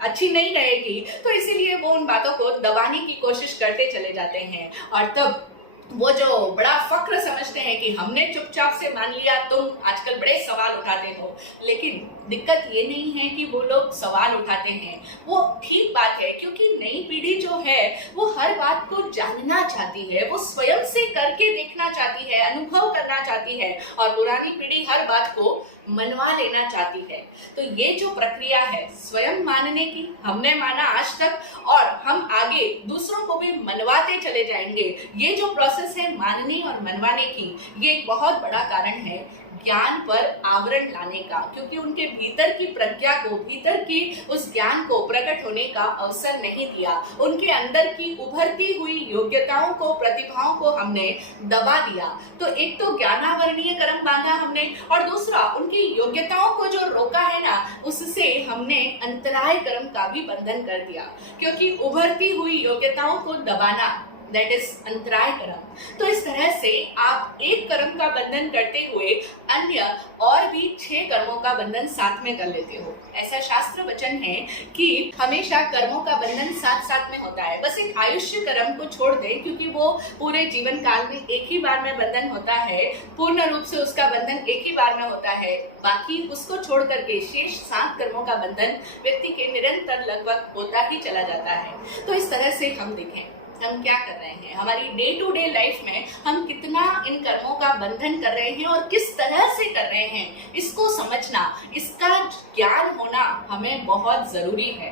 अच्छी नहीं रहेगी, तो इसीलिए वो उन बातों को दबाने की कोशिश करते चले जाते हैं। और तब वो जो बड़ा फक्र समझते हैं कि हमने चुपचाप से मान लिया, तुम आजकल बड़े सवाल उठाते हो। लेकिन दिक्कत ये नहीं है कि वो लोग सवाल उठाते हैं, वो ठीक बात है, क्योंकि नई पीढ़ी जो है वो हर बात को जानना चाहती है, वो स्वयं से करके देखना चाहती है, अनुभव करना चाहती है, और पुरानी पीढ़ी हर बात को मनवा लेना चाहती है। तो ये जो प्रक्रिया है स्वयं मानने की, हमने माना आज तक और हम आगे दूसरों को भी मनवाते चले जाएंगे, ये जो प्रोसेस है मानने और मनवाने की, ये एक बहुत बड़ा कारण है ज्ञान पर आवरण लाने का, क्योंकि उनके भीतर की प्रज्ञा को, भीतर की उस ज्ञान को प्रकट होने का अवसर नहीं दिया। उनके अंदर की उभरती हुई योग्यताओं को, प्रतिभाओं को हमने दबा दिया। तो एक तो ज्ञानावरणीय कर्म बांधा हमने, और दूसरा उनकी योग्यताओं को जो रोका है ना, उससे हमने अंतराय कर्म का भी बंधन कर दिया। क्योंकि उभरती हुई योग्यताओं को दबाना, दैट इज अंतराय कर्म। तो इस तरह से आप एक कर्म का बंधन करते हुए अन्य और भी 6 कर्मों का बंधन साथ में कर लेते हो। ऐसा शास्त्र वचन है कि हमेशा कर्मों का बंधन साथ साथ में होता है। बस एक आयुष्य कर्म को छोड़ दे, क्योंकि वो पूरे जीवन काल में एक ही बार में बंधन होता है, पूर्ण रूप से उसका बंधन एक ही बार में होता है। बाकी उसको छोड़ करके शेष 7 कर्मों का बंधन व्यक्ति के निरंतर लगभग होता ही चला जाता है। तो इस तरह से हम देखें हम क्या कर रहे हैं, हमारी डे टू डे लाइफ में हम कितना इन कर्मों का बंधन कर रहे हैं और किस तरह से कर रहे हैं, इसको समझना, इसका ज्ञान होना हमें बहुत जरूरी है।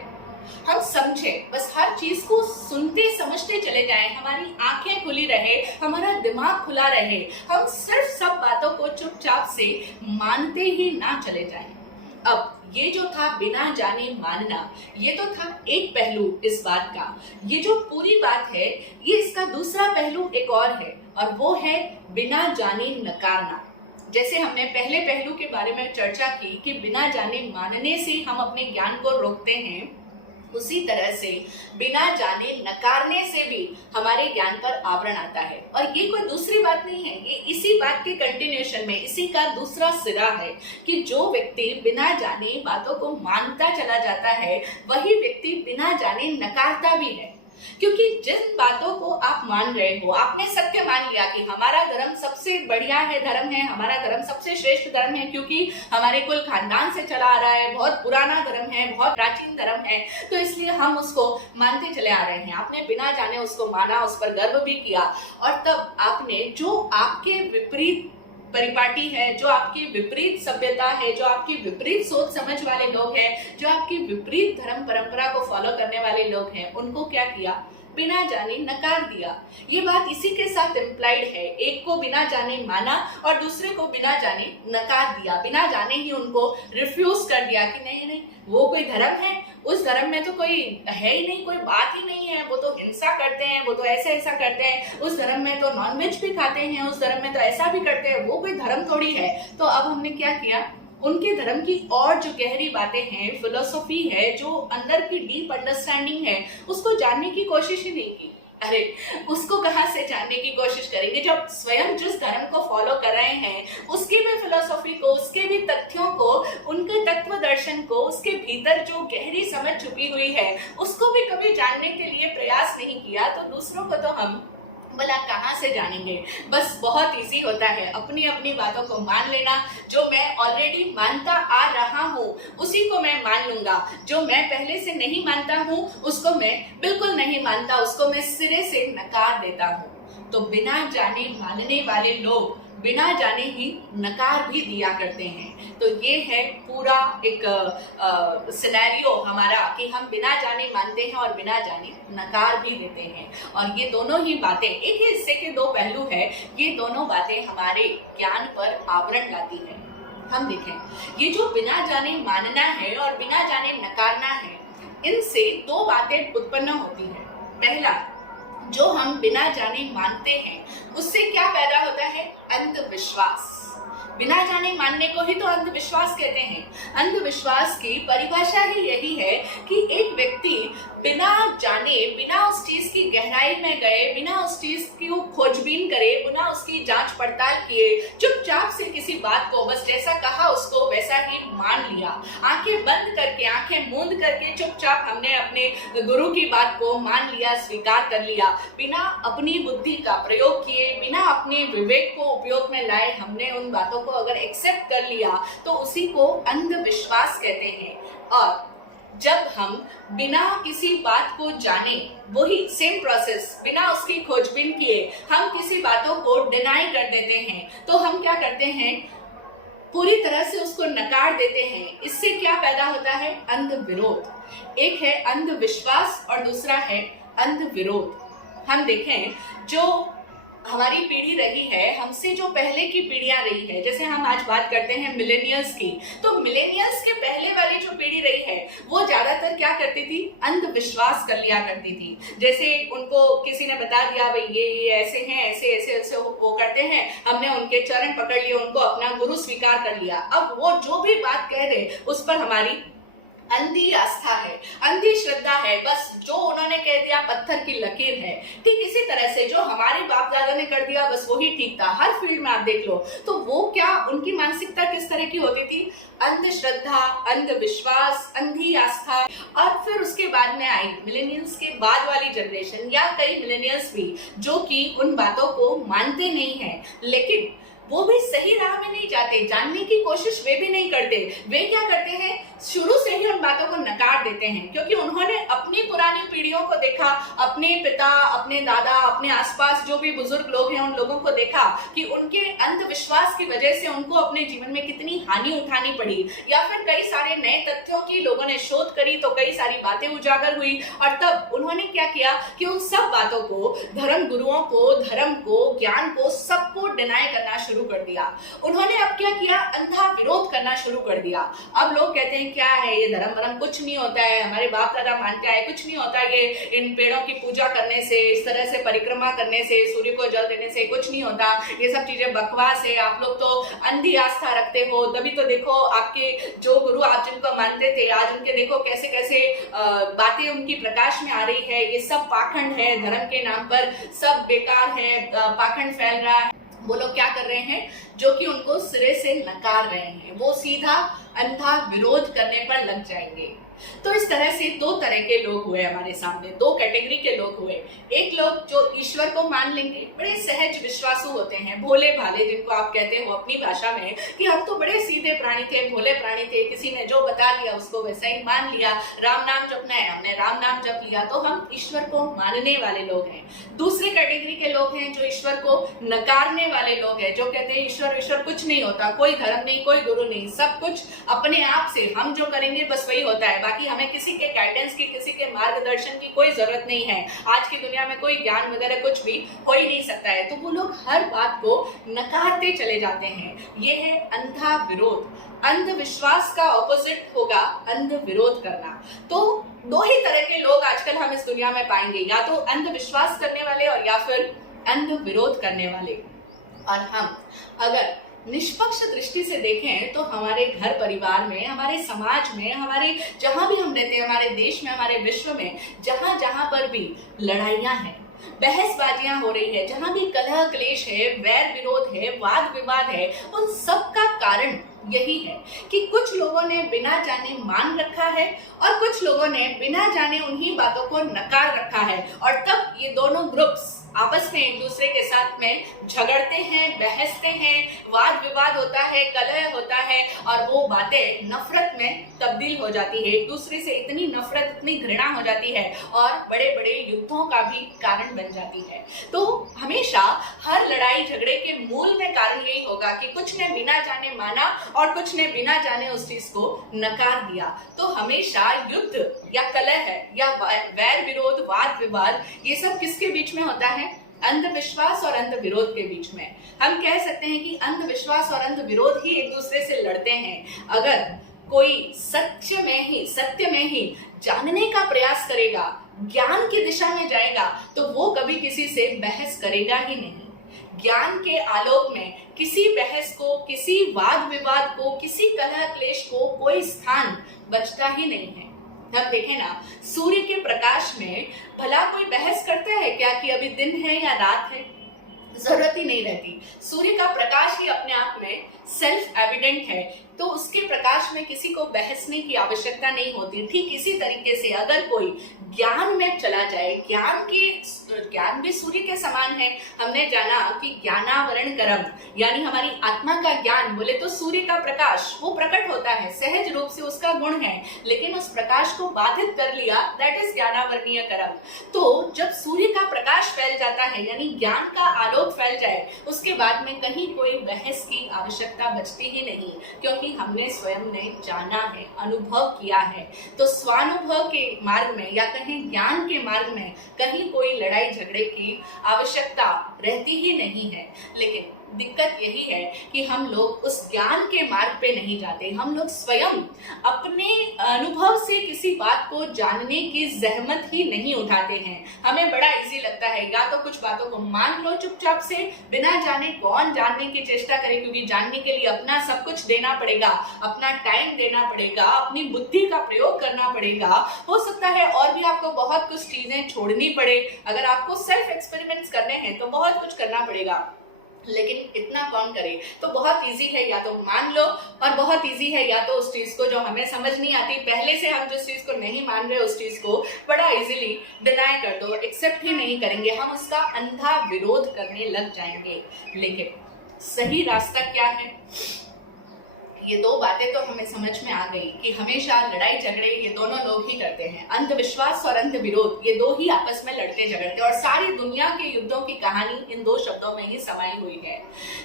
हम समझे, बस हर चीज को सुनते समझते चले जाएं, हमारी आंखें खुली रहे, हमारा दिमाग खुला रहे, हम सिर्फ सब बातों को चुपचाप से मानते ही ना चले जाएं। अब ये जो था बिना जाने मानना, ये तो था एक पहलू इस बात का। ये जो पूरी बात है, ये इसका दूसरा पहलू एक और है, और वो है बिना जाने नकारना। जैसे हमने पहले पहलू के बारे में चर्चा की कि बिना जाने मानने से हम अपने ज्ञान को रोकते हैं, उसी तरह से बिना जाने नकारने से भी हमारे ज्ञान पर आवरण आता है। और ये कोई दूसरी बात नहीं है, ये इसी बात के कंटिन्यूएशन में, इसी का दूसरा सिरा है कि जो व्यक्ति बिना जाने बातों को मानता चला जाता है, वही व्यक्ति बिना जाने नकारता भी है। क्योंकि जिन बातों को आप मान रहे हो, आपने सत्य मान लिया कि हमारा धर्म सबसे बढ़िया है, धर्म है, हमारा धर्म सबसे श्रेष्ठ धर्म है, क्योंकि हमारे कुल खानदान से चला आ रहा है, बहुत पुराना धर्म है, बहुत प्राचीन धर्म है, तो इसलिए हम उसको मानते चले आ रहे हैं। आपने बिना जाने उसको माना, उस पर गर्व भी किया, और तब आपने जो आपके विपरीत परिपाटी है, जो आपकी विपरीत सभ्यता है, जो आपकी विपरीत सोच समझ वाले लोग हैं, जो आपकी विपरीत धर्म परंपरा को फॉलो करने वाले लोग हैं, उनको क्या किया? बिना जाने नकार दिया। ये बात इसी के साथ इम्प्लाइड है, एक को बिना जाने माना और दूसरे को बिना जाने नकार दिया, बिना जाने ही उनको रिफ्यूज कर दिया कि नहीं नहीं, वो कोई धर्म है, उस धर्म में तो कोई है ही नहीं, कोई बात ही नहीं है, वो तो हिंसा करते हैं, वो तो ऐसा ऐसा करते हैं, उस धर्म में तो नॉनवेज भी खाते हैं, उस धर्म में तो ऐसा भी करते हैं, वो कोई धर्म थोड़ी है। तो अब हमने क्या किया, उनके धर्म की और जो गहरी बातें हैं, फिलोसॉफी है, जो अंदर की डीप अंडरस्टैंडिंग है, उसको जानने की कोशिश ही नहीं की। अरे उसको कहाँ से जानने की कोशिश करेंगे जब स्वयं जिस धर्म को फॉलो कर रहे हैं उसकी भी फिलोसॉफी को, उसके भी तथ्यों को, उनके तत्व दर्शन को, उसके भीतर जो गहरी समझ छुपी हुई है, उसको भी कभी जानने के लिए प्रयास नहीं किया, तो दूसरों को तो हम भला कहाँ से जानेंगे। बस बहुत इजी होता है अपनी अपनी बातों को मान लेना। जो मैं ऑलरेडी मानता आ रहा हूँ उसी को मैं मान लूंगा, जो मैं पहले से नहीं मानता हूँ उसको मैं बिल्कुल नहीं मानता, उसको मैं सिरे से नकार देता हूँ। तो बिना जाने मानने वाले लोग बिना जाने ही नकार भी दिया करते हैं। तो ये है पूरा एक सिनेरियो हमारा कि हम बिना जाने मानते हैं और बिना जाने नकार भी देते हैं। और ये दोनों ही बातें, एक ही हिस्से के 2 पहलू हैं, ये दोनों बातें हमारे ज्ञान पर आवरण लाती हैं। हम देखें, ये जो बिना जाने मानना है और बिना जाने नकारना है, इनसे 2 बातें उत्पन्न होती हैं। पहला, जो हम बिना जाने मानते हैं उससे क्या पैदा होता है? अंधविश्वास। बिना जाने मानने को ही तो अंधविश्वास कहते हैं। अंधविश्वास की परिभाषा ही यही है कि एक व्यक्ति बिना जाने, बिना उस चीज की गहराई में गए, बिना उस चीज की खोजबीन करे, बिना उसकी जांच पड़ताल किए, चुपचाप से किसी बात को बस जैसा कहा उसको वैसा ही मान लिया। आंखें बंद करके, आंखें मूंद करके चुपचाप हमने अपने गुरु की बात को मान लिया, स्वीकार कर लिया, बिना अपनी बुद्धि का प्रयोग किए, बिना अपने विवेक को उपयोग में लाए हमने उन बातों को अगर एक्सेप्ट कर लिया तो उसी को अंधविश्वास कहते हैं। और जब हम बिना किसी बात को जाने, वही सेम प्रोसेस, बिना उसकी खोजबीन किए हम किसी बातों को डिनाई कर देते हैं, तो हम क्या करते हैं? पूरी तरह से उसको नकार देते हैं। इससे क्या पैदा होता है? अंधविरोध। एक है अंधविश्वास और दूसरा है अंधविरोध। हम देखें, जो हमारी पीढ़ी रही है, हमसे जो पहले की पीढ़ियां रही है, जैसे हम आज बात करते हैं मिलेनियल्स की, तो मिलेनियल्स के पहले वाली जो पीढ़ी रही है वो ज्यादातर क्या करती थी, अंधविश्वास कर लिया करती थी। जैसे उनको किसी ने बता दिया भाई ये ऐसे हैं, ऐसे ऐसे ऐसे वो करते हैं, हमने उनके चरण पकड़ लिए, उनको अपना गुरु स्वीकार कर लिया। अब वो जो भी बात कह रहे उस पर हमारी अंधी आस्था है, अंधी श्रद्धा है, बस जो उन्होंने कह दिया पत्थर की लकीर है। ठीक इसी तरह से जो हमारे बाप दादा ने कर दिया बस वही ठीक था। हर फील्ड में आप देख लो तो वो क्या, उनकी मानसिकता किस तरह की होती थी, अंधश्रद्धा, अंधविश्वास, अंधी आस्था। और फिर उसके बाद में आई मिलेनियल्स के बाद वाली जनरेशन या कई मिलेनियल्स भी जो कि उन बातों को मानते नहीं है, लेकिन वो भी सही राह में नहीं जाते, जानने की कोशिश वे भी नहीं करते। वे क्या करते हैं, शुरू से ही उन बातों को नकार देते हैं, क्योंकि उन्होंने अपनी पुरानी पीढ़ियों को देखा, अपने पिता, अपने दादा, अपने आसपास जो भी बुजुर्ग लोग हैं उन लोगों को देखा कि उनके अंधविश्वास की वजह से उनको अपने जीवन में कितनी हानि उठानी पड़ी, या फिर कई सारे नए तथ्यों की लोगों ने शोध करी तो कई सारी बातें उजागर हुई। और तब उन्होंने क्या किया कि उन सब बातों को, धर्म गुरुओं को, धर्म को, ज्ञान को, सबको डिनाई करना शुरू कर दिया। उन्होंने अब क्या किया, अंधा विरोध करना शुरू कर दिया। अब लोग कहते हैं क्या है ये धर्म वरम, कुछ नहीं होता है, हमारे बाप दादा मानते आए, कुछ नहीं होता ये इन पेड़ों की पूजा करने से, इस तरह से परिक्रमा करने से, सूर्य को जल देने से कुछ नहीं होता, ये सब चीजें बकवास है, आप लोग तो अंधी आस्था रखते हो। तभी तो देखो आपके जो गुरु आप जिनको मानते थे आज उनके देखो कैसे कैसे बातें उनकी प्रकाश में आ रही है, ये सब पाखंड है, धर्म के नाम पर सब बेकार है, पाखंड फैल रहा है। वो लोग क्या कर रहे हैं, जो कि उनको सिरे से नकार रहे हैं, वो सीधा अंधा विरोध करने पर लग जाएंगे। तो इस तरह से दो तरह के लोग हुए हमारे सामने, दो कैटेगरी के लोग हुए। एक लोग जो ईश्वर को मान लेंगे, बड़े सहज विश्वासु होते हैं, भोले भाले, जिनको आप कहते हो अपनी भाषा में कि हम तो बड़े सीधे प्राणी थे, भोले प्राणी थे, किसी ने जो बता दिया उसको वैसा ही मान लिया, राम नाम जपना है हमने राम नाम जप लिया, तो हम ईश्वर को मानने वाले लोग हैं। दूसरे कैटेगरी के लोग हैं जो ईश्वर को नकारने वाले लोग हैं, जो कहते हैं ईश्वर ईश्वर कुछ नहीं होता, कोई धर्म नहीं, कोई गुरु नहीं, सब कुछ अपने आप से हम जो करेंगे बस वही होता है, बाकी हमें किसी के गाइडेंस की, किसी के मार्गदर्शन की कोई जरूरत नहीं है। आज की दुनिया में कोई ज्ञान वगैरह कुछ भी हो ही नहीं सकता है। तो वो लोग हर बात को नकारते चले जाते हैं। ये है अंधा विरोध। अंधविश्वास का ऑपोजिट होगा अंध विरोध करना। तो दो ही तरह के लोग आजकल हम इस दुनिया में पाएंगे, या तो अंधविश्वास करने वाले और या फिर अंध विरोध करने वाले। और हम अगर निष्पक्ष दृष्टि से देखें तो हमारे घर परिवार में, हमारे समाज में, हमारे जहां भी हम रहते हैं, हमारे देश में, हमारे विश्व में, जहां जहां पर भी लड़ाइयां हैं, बहसबाजियां हो रही है, जहां भी कलह क्लेश है, वैर विरोध है, वाद विवाद है, उन सब का कारण यही है कि कुछ लोगों ने बिना जाने मान रखा है और कुछ लोगों ने बिना जाने उन्हीं बातों को नकार रखा है। और तब ये दोनों ग्रुप्स आपस में एक दूसरे के साथ में झगड़ते हैं, बहसते हैं, वाद विवाद होता है, कलह होता है, और वो बातें नफरत में तब्दील हो जाती है। एक दूसरे से इतनी नफरत, इतनी घृणा हो जाती है और बड़े बड़े युद्धों का भी कारण बन जाती है। तो हमेशा हर लड़ाई झगड़े के मूल में कारण यही होगा कि कुछ ने बिना जाने माना और कुछ ने बिना जाने उस चीज को नकार दिया। तो हमेशा युद्ध या कलह या वैर विरोध, वाद विवाद, ये सब किसके बीच में होता है? अंधविश्वास और अंध विरोध के बीच में। हम कह सकते हैं कि अंधविश्वास और अंध विरोध ही एक दूसरे से लड़ते हैं। अगर कोई सत्य में ही जानने का प्रयास करेगा, ज्ञान की दिशा में जाएगा, तो वो कभी किसी से बहस करेगा ही नहीं। ज्ञान के आलोक में किसी बहस को, किसी वाद विवाद को, किसी कलह क्लेश को कोई स्थान बचता ही नहीं है। अब देखें ना, सूर्य के प्रकाश में भला कोई बहस करता है क्या कि अभी दिन है या रात है? जरूरत ही नहीं रहती। सूर्य का प्रकाश ही अपने आप में सेल्फ एविडेंट है, तो उसके प्रकाश में किसी को बहसने की आवश्यकता नहीं होती। ठीक इसी तरीके से अगर कोई ज्ञान में चला जाए, ज्ञान भी सूर्य के समान है। हमने जाना कि ज्ञानावरण करम, यानी हमारी आत्मा का ज्ञान बोले तो सूर्य का प्रकाश वो प्रकट होता है, सहज रूप से उसका गुण है, लेकिन उस प्रकाश को बाधित कर लिया, दैट इज ज्ञानावरणीय करम। तो जब सूर्य का प्रकाश फैल जाता है, यानी ज्ञान का आलोक फैल जाए, उसके बाद में कहीं कोई बहस की आवश्यकता बचती ही नहीं, क्योंकि क्योंकि हमने स्वयं ने जाना है, अनुभव किया है। तो स्वानुभव के मार्ग में या कहीं ज्ञान के मार्ग में कहीं कोई लड़ाई झगड़े की आवश्यकता रहती ही नहीं है। लेकिन दिक्कत यही है कि हम लोग उस ज्ञान के मार्ग पे नहीं जाते। हम लोग स्वयं अपने अनुभव से किसी बात को जानने की जहमत ही नहीं उठाते हैं। हमें बड़ा इजी लगता है या तो कुछ बातों को मान लो चुपचाप से, बिना जाने कौन जानने की चेष्टा करे, क्योंकि जानने के लिए अपना सब कुछ देना पड़ेगा, अपना टाइम देना पड़ेगा, अपनी बुद्धि का प्रयोग करना पड़ेगा। हो सकता है और भी आपको बहुत कुछ चीजें छोड़नी पड़े। अगर आपको सेल्फ एक्सपेरिमेंट्स करने हैं तो बहुत कुछ करना पड़ेगा, लेकिन इतना कौन करे। तो बहुत इजी है, या तो मान लो, और बहुत इजी है या तो उस चीज को जो हमें समझ नहीं आती, पहले से हम जिस चीज को नहीं मान रहे उस चीज को बड़ा इजीली डिनाई कर दो, एक्सेप्ट ही नहीं करेंगे, हम उसका अंधा विरोध करने लग जाएंगे। लेकिन सही रास्ता क्या है? ये दो बातें तो हमें समझ में आ गई कि हमेशा लड़ाई झगड़े ये दोनों लोग ही करते हैं। अंधविश्वास और अंध विरोध ये दो ही आपस में लड़ते झगड़ते, और सारी दुनिया के युद्धों की कहानी इन दो शब्दों में ही समाई हुई है।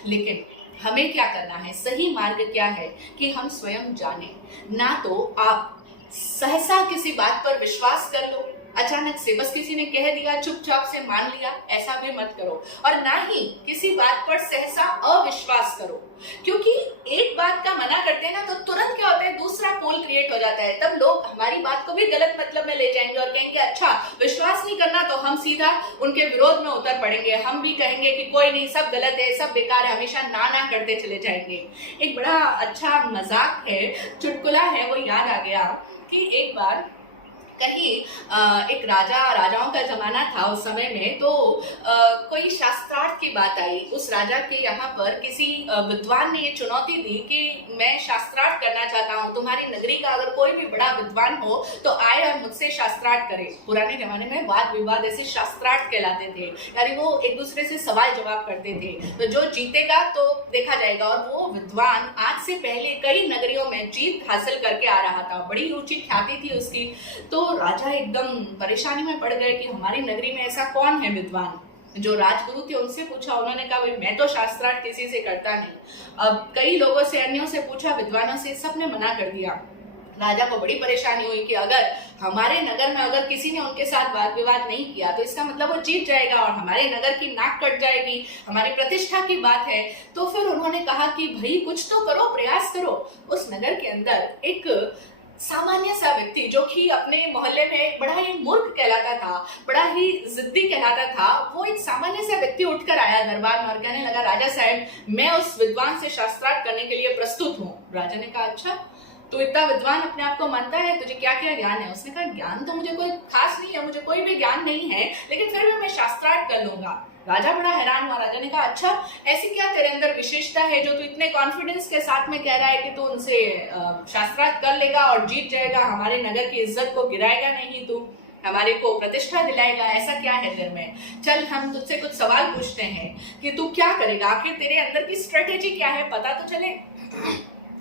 लेकिन हमें क्या करना है? सही मार्ग क्या है कि हम स्वयं जाने। ना तो आप सहसा किसी बात पर विश्वास कर लो, अचानक से बस किसी ने कह दिया चुपचाप से मान लिया, ऐसा भी मत करो। और ना ही किसी बात पर सहसा अविश्वास करो, क्योंकि एक बात का मना करते हैं ना तो तुरंत क्या होता है, दूसरा पोल क्रिएट हो जाता है। तब लोग हमारी बात को भी गलत मतलब में ले जाएंगे और कहेंगे अच्छा विश्वास नहीं करना, तो हम सीधा उनके विरोध में उतर पड़ेंगे। हम भी कहेंगे कि कोई नहीं, सब गलत है, सब बेकार है, हमेशा ना ना करते चले जाएंगे। एक बड़ा अच्छा मजाक है, चुटकुला है, वो याद आ गया कि एक बार कहीं एक राजाओं का जमाना था उस समय में, तो कोई शास्त्रार्थ की बात आई। उस राजा के यहाँ पर किसी विद्वान ने ये चुनौती दी कि मैं शास्त्रार्थ करना चाहता हूँ, तुम्हारी नगरी का अगर कोई भी बड़ा विद्वान हो तो आए और मुझसे शास्त्रार्थ करे। पुराने जमाने में वाद विवाद ऐसे शास्त्रार्थ कहलाते थे, यानी वो एक दूसरे से सवाल जवाब करते थे। तो जो जीतेगा तो देखा जाएगा। और वो विद्वान आज से पहले कई नगरियों में जीत हासिल करके आ रहा था, बड़ी रुचि ख्याति थी उसकी। तो राजा एकदम परेशानी में पड़ गए कि हमारी नगरी में ऐसा कौन है विद्वान। जो राजगुरु थे उनसे पूछा, उन्होंने कहा भाई मैं तो शास्त्रार्थ किसी से करता नहीं। अब कई लोगों से, अन्यों से पूछा, विद्वानों से, सबने मना कर दिया। राजा को बड़ी परेशानी हुई कि अगर हमारे नगर में अगर किसी ने उनके साथ वाद विवाद नहीं किया तो इसका मतलब वो जीत जाएगा और हमारे नगर की नाक कट जाएगी, हमारी प्रतिष्ठा की बात है। तो फिर उन्होंने कहा कि भाई कुछ तो करो, प्रयास करो। उस नगर के अंदर एक सामान्य सा व्यक्ति जो कि अपने मोहल्ले में बड़ा ही मूर्ख कहलाता था, बड़ा ही जिद्दी कहलाता था, वो एक सामान्य सा व्यक्ति उठकर आया दरबार में और कहने लगा राजा साहब मैं उस विद्वान से शास्त्रार्थ करने के लिए प्रस्तुत हूँ। राजा ने कहा अच्छा तू इतना विद्वान अपने आप को मानता है, तुझे क्या क्या ज्ञान है? उसने कहा ज्ञान तो मुझे कोई खास नहीं है, मुझे कोई भी ज्ञान नहीं है, लेकिन फिर भी मैं शास्त्रार्थ कर लूंगा। राजा बड़ा हैरान हुआ। राजा ने कहा अच्छा ऐसी क्या तेरे अंदर विशेषता है जो तू इतने कॉन्फिडेंस के साथ में कह रहा है कि तू उनसे शास्त्रार्थ कर लेगा और जीत जाएगा, हमारे नगर की इज्जत को गिराएगा नहीं, तू हमारे को प्रतिष्ठा दिलाएगा, ऐसा क्या है तेरे में? चल हम तुझसे कुछ सवाल पूछते हैं कि तू क्या करेगा, आखिर तेरे अंदर की स्ट्रेटेजी क्या है, पता तो चले।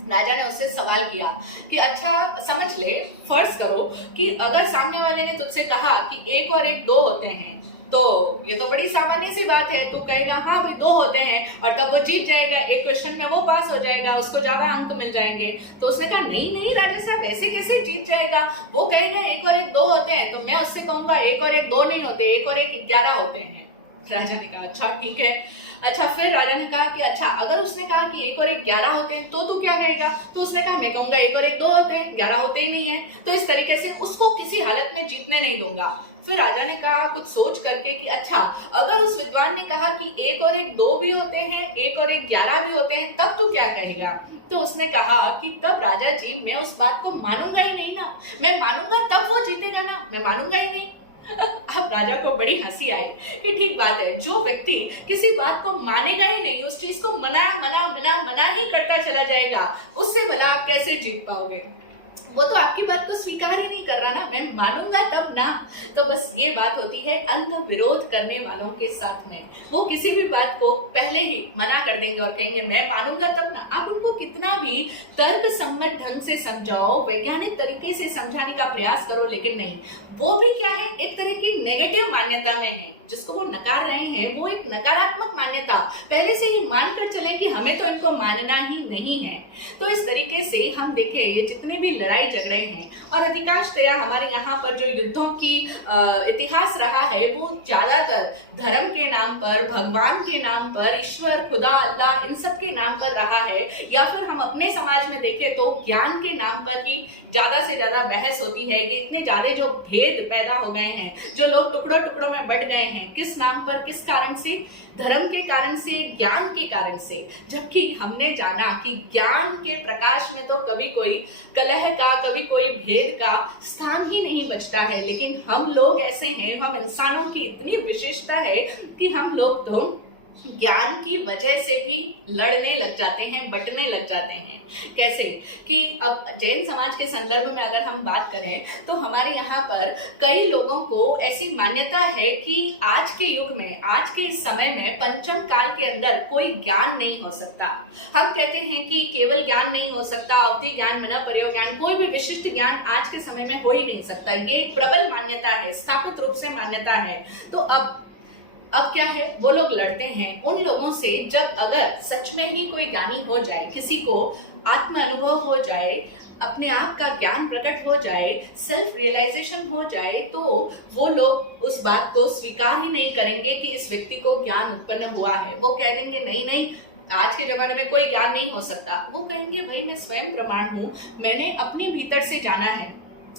राजा ने उससे सवाल किया कि अच्छा समझ ले, फर्ज करो कि अगर सामने वाले ने तुझसे कहा कि 1 और 1 2 होते हैं, तो ये तो बड़ी सामान्य सी बात है, तू कहेगा हाँ भाई 2 होते हैं और तब वो जीत जाएगा, एक क्वेश्चन में वो पास हो जाएगा, उसको ज्यादा अंक मिल जाएंगे। तो उसने कहा नहीं नहीं राजा साहब ऐसे कैसे जीत जाएगा, वो कहेगा 1 और 1 2 होते हैं तो मैं उससे कहूंगा 1 और 1 2 नहीं होते, 1 और 1 11 होते हैं। राजा ने कहा अच्छा ठीक है। अच्छा फिर राजा ने कहा कि अच्छा अगर उसने कहा कि 1 और 1 11 होते हैं तो तू क्या कहेगा? तो उसने कहा मैं कहूंगा 1 और 1 2 होते हैं, 11 होते ही नहीं है। तो इस तरीके से उसको किसी हालत में जीतने नहीं दूंगा। फिर राजा ने कहा कुछ सोच करके कि अच्छा अगर उस विद्वान ने कहा कि 1 और 1 2 भी होते हैं, 1 और 1 11 भी होते हैं, तब तू क्या कहेगा? तो उसने कहा कि तब राजा जी मैं उस बात को मानूंगा ही नहीं ना, मैं मानूंगा तब वो जीतेगा ना, मैं मानूंगा ही नहीं। अब राजा को बड़ी हंसी आई कि ठीक बात है, जो व्यक्ति किसी बात को मानेगा ही नहीं, उस चीज को मना मना मना मना ही करता चला जाएगा, उससे भला आप कैसे जीत पाओगे? वो तो आपकी बात को स्वीकार ही नहीं कर रहा ना, मैं मानूंगा तब ना। तो बस ये बात होती है अंत विरोध करने वालों के साथ में, वो किसी भी बात को पहले ही मना कर देंगे और कहेंगे मैं मानूंगा तब ना। आप उनको कितना भी तर्क सम्मत ढंग से समझाओ, वैज्ञानिक तरीके से समझाने का प्रयास करो, लेकिन नहीं, वो भी क्या है एक तरह की नेगेटिव मान्यता में है जिसको वो नकार रहे हैं वो एक नकारात्मक मान्यता पहले से ही मानकर चले कि हमें तो इनको मानना ही नहीं है। तो इस तरीके से हम देखें ये जितने भी लड़ाई झगड़े हैं और अधिकांशतया हमारे यहाँ पर जो युद्धों की इतिहास रहा है वो ज्यादातर धर्म के नाम पर, भगवान के नाम पर, ईश्वर, खुदा, अल्लाह, इन सब के नाम पर रहा है, या फिर हम अपने समाज में देखें तो ज्ञान के नाम पर ही ज्यादा से ज्यादा बहस होती है कि इतने ज्यादा जो भेद पैदा हो गए हैं, जो लोग टुकड़ों टुकड़ों में बट गए हैं, किस नाम पर, किस कारण से, धर्म के कारण से, ज्ञान के कारण से। जबकि हमने जाना कि ज्ञान के प्रकाश में तो कभी कोई कलह का, कभी कोई भेद का स्थान ही नहीं बचता है। लेकिन हम लोग ऐसे हैं, हम इंसानों की इतनी विशेषता है कि हम लोग तो ज्ञान की वजह से भी लड़ने लग जाते हैं, बंटने लग जाते हैं। कैसे कि अब जैन समाज के संदर्भ में अगर हम बात करें तो हमारे यहाँ पर कई लोगों को ऐसी मान्यता है कि आज के युग में, आज के इस समय में पंचम काल के अंदर कोई ज्ञान नहीं हो सकता। हम कहते हैं कि केवल ज्ञान नहीं हो सकता, अवधि ज्ञान, मन प्रयोग ज्ञान, कोई भी विशिष्ट ज्ञान आज के समय में हो ही नहीं सकता। ये एक प्रबल मान्यता है, स्थापित रूप से मान्यता है। तो अब क्या है, वो लोग लड़ते हैं उन लोगों से जब अगर सच में ही कोई ज्ञानी हो जाए, किसी को आत्म अनुभव हो जाए, अपने आप का ज्ञान प्रकट हो जाए, सेल्फ रियलाइजेशन हो जाए, तो वो लोग उस बात को स्वीकार ही नहीं करेंगे कि इस व्यक्ति को ज्ञान उत्पन्न हुआ है। वो कह देंगे नहीं नहीं, आज के जमाने में कोई ज्ञान नहीं हो सकता। वो कहेंगे भाई मैं स्वयं प्रमाण हूँ, मैंने अपने भीतर से जाना है।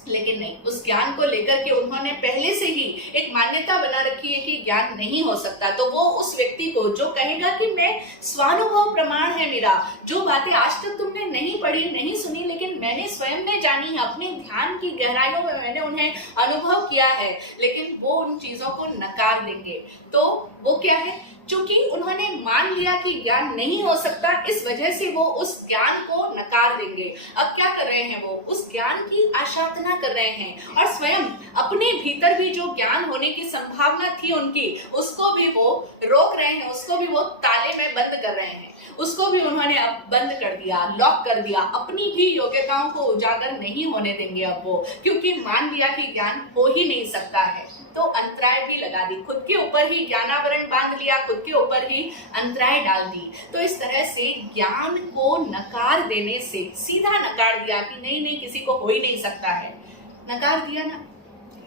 लेकिन नहीं, उस ज्ञान को लेकर के उन्होंने पहले से ही एक मान्यता बना रखी है कि ज्ञान नहीं हो सकता। तो वो उस व्यक्ति को जो कहेगा कि मैं स्वानुभव प्रमाण है मेरा, जो बातें आज तक तुमने नहीं पढ़ी, नहीं सुनी, लेकिन मैंने स्वयं में जानी है, अपने ध्यान की गहराइयों में मैंने उन्हें अनुभव किया है, लेकिन वो उन चीजों को नकार देंगे। तो वो क्या है, चूंकि उन्होंने मान लिया कि ज्ञान नहीं हो सकता, इस वजह से वो उस ज्ञान को नकार देंगे। अब क्या कर रहे हैं, वो उस ज्ञान की आशाधना कर रहे हैं और स्वयं अपने भीतर भी जो ज्ञान होने की संभावना थी उनकी, उसको भी वो रोक रहे हैं, उसको भी वो ताले में बंद कर रहे हैं, उसको भी उन्होंने अब बंद कर दिया, लॉक कर दिया। अपनी भी योग्यताओं को उजागर नहीं होने देंगे अब वो, क्योंकि मान लिया कि ज्ञान हो ही नहीं सकता है। तो अंतराय भी लगा दी, खुद के ऊपर ही ज्ञानावरण बांध लिया, खुद के ऊपर ही अंतराय डाल दी। तो इस तरह से ज्ञान को नकार देने से, सीधा नकार दिया कि नहीं नहीं किसी को हो ही नहीं सकता है, नकार दिया ना।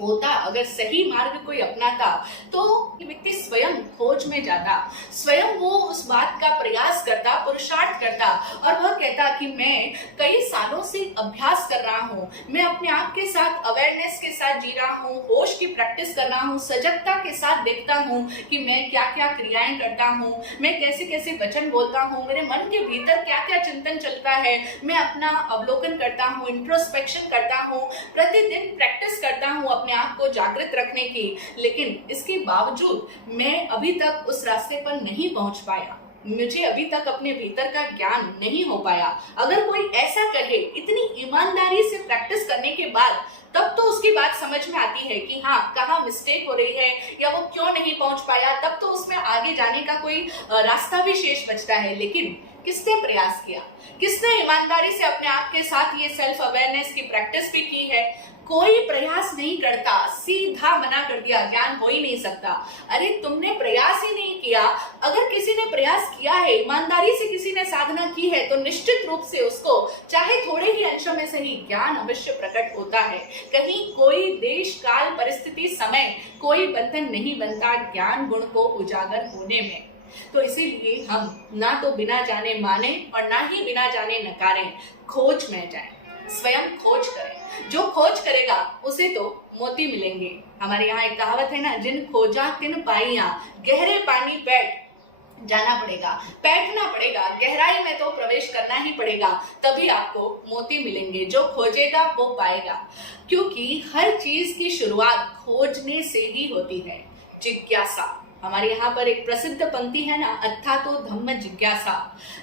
होता अगर सही मार्ग कोई अपनाता तो व्यक्ति स्वयं खोज में जाता, स्वयं वो उस बात का प्रयास करता, पुरुषार्थ करता और वह कहता कि मैं कई सालों से अभ्यास कर रहा हूँ, मैं अपने आप के साथ अवेयरनेस के साथ जी रहा हूँ, होश की प्रैक्टिस कर रहा हूँ, सजगता के साथ देखता हूँ कि मैं क्या क्या क्रियाएं करता हूँ, मैं कैसे कैसे वचन बोलता हूँ, मेरे मन के भीतर क्या क्या चिंतन चलता है, मैं अपना अवलोकन करता हूँ, इंट्रोस्पेक्शन करता हूँ, प्रतिदिन प्रैक्टिस करता हूँ अपने आप को जागृत रखने की। लेकिन इसके बावजूद मैं अभी तक उस रास्ते पर नहीं पहुंच पाया, मुझे अभी तक अपने भीतर का ज्ञान नहीं हो पाया। अगर कोई ऐसा कहे इतनी ईमानदारी से प्रैक्टिस करने के बाद, तब तो उसकी बात समझ में आती है कि हाँ कहाँ मिस्टेक हो रही है या वो क्यों नहीं पहुंच पाया, तब तो उसमें आगे जाने का कोई रास्ता भी शेष बचता है। लेकिन किसने प्रयास किया, किसने ईमानदारी से अपने आप के साथ ये सेल्फ अवेयरनेस की प्रैक्टिस भी की है? कोई प्रयास नहीं करता, सीधा मना कर दिया, ज्ञान हो ही नहीं सकता। अरे तुमने प्रयास ही नहीं किया। अगर किसी ने प्रयास किया है, ईमानदारी से किसी ने साधना की है, तो निश्चित रूप से उसको चाहे थोड़े ही अंशों में सही ज्ञान अवश्य प्रकट होता है। कहीं कोई देश, काल, परिस्थिति, समय, कोई बंधन नहीं बनता ज्ञान गुण को उजागर होने में। तो इसीलिए हम ना तो बिना जाने माने और ना ही बिना जाने नकारें, खोज में जाएं, स्वयं खोज करें। जो खोज करेगा उसे तो मोती मिलेंगे। हमारे यहाँ एक कहावत है ना, जिन खोजा तिन पाइया, गहरे पानी बैठ जाना पड़ेगा, बैठना पड़ेगा, गहराई में तो प्रवेश करना ही पड़ेगा, तभी आपको मोती मिलेंगे। जो खोजेगा वो पाएगा, क्योंकि हर चीज की शुरुआत खोजने से ही होती है। जिज्ञासा, हमारे यहाँ पर एक प्रसिद्ध पंक्ति है ना, अथा तो धम्म जिज्ञासा।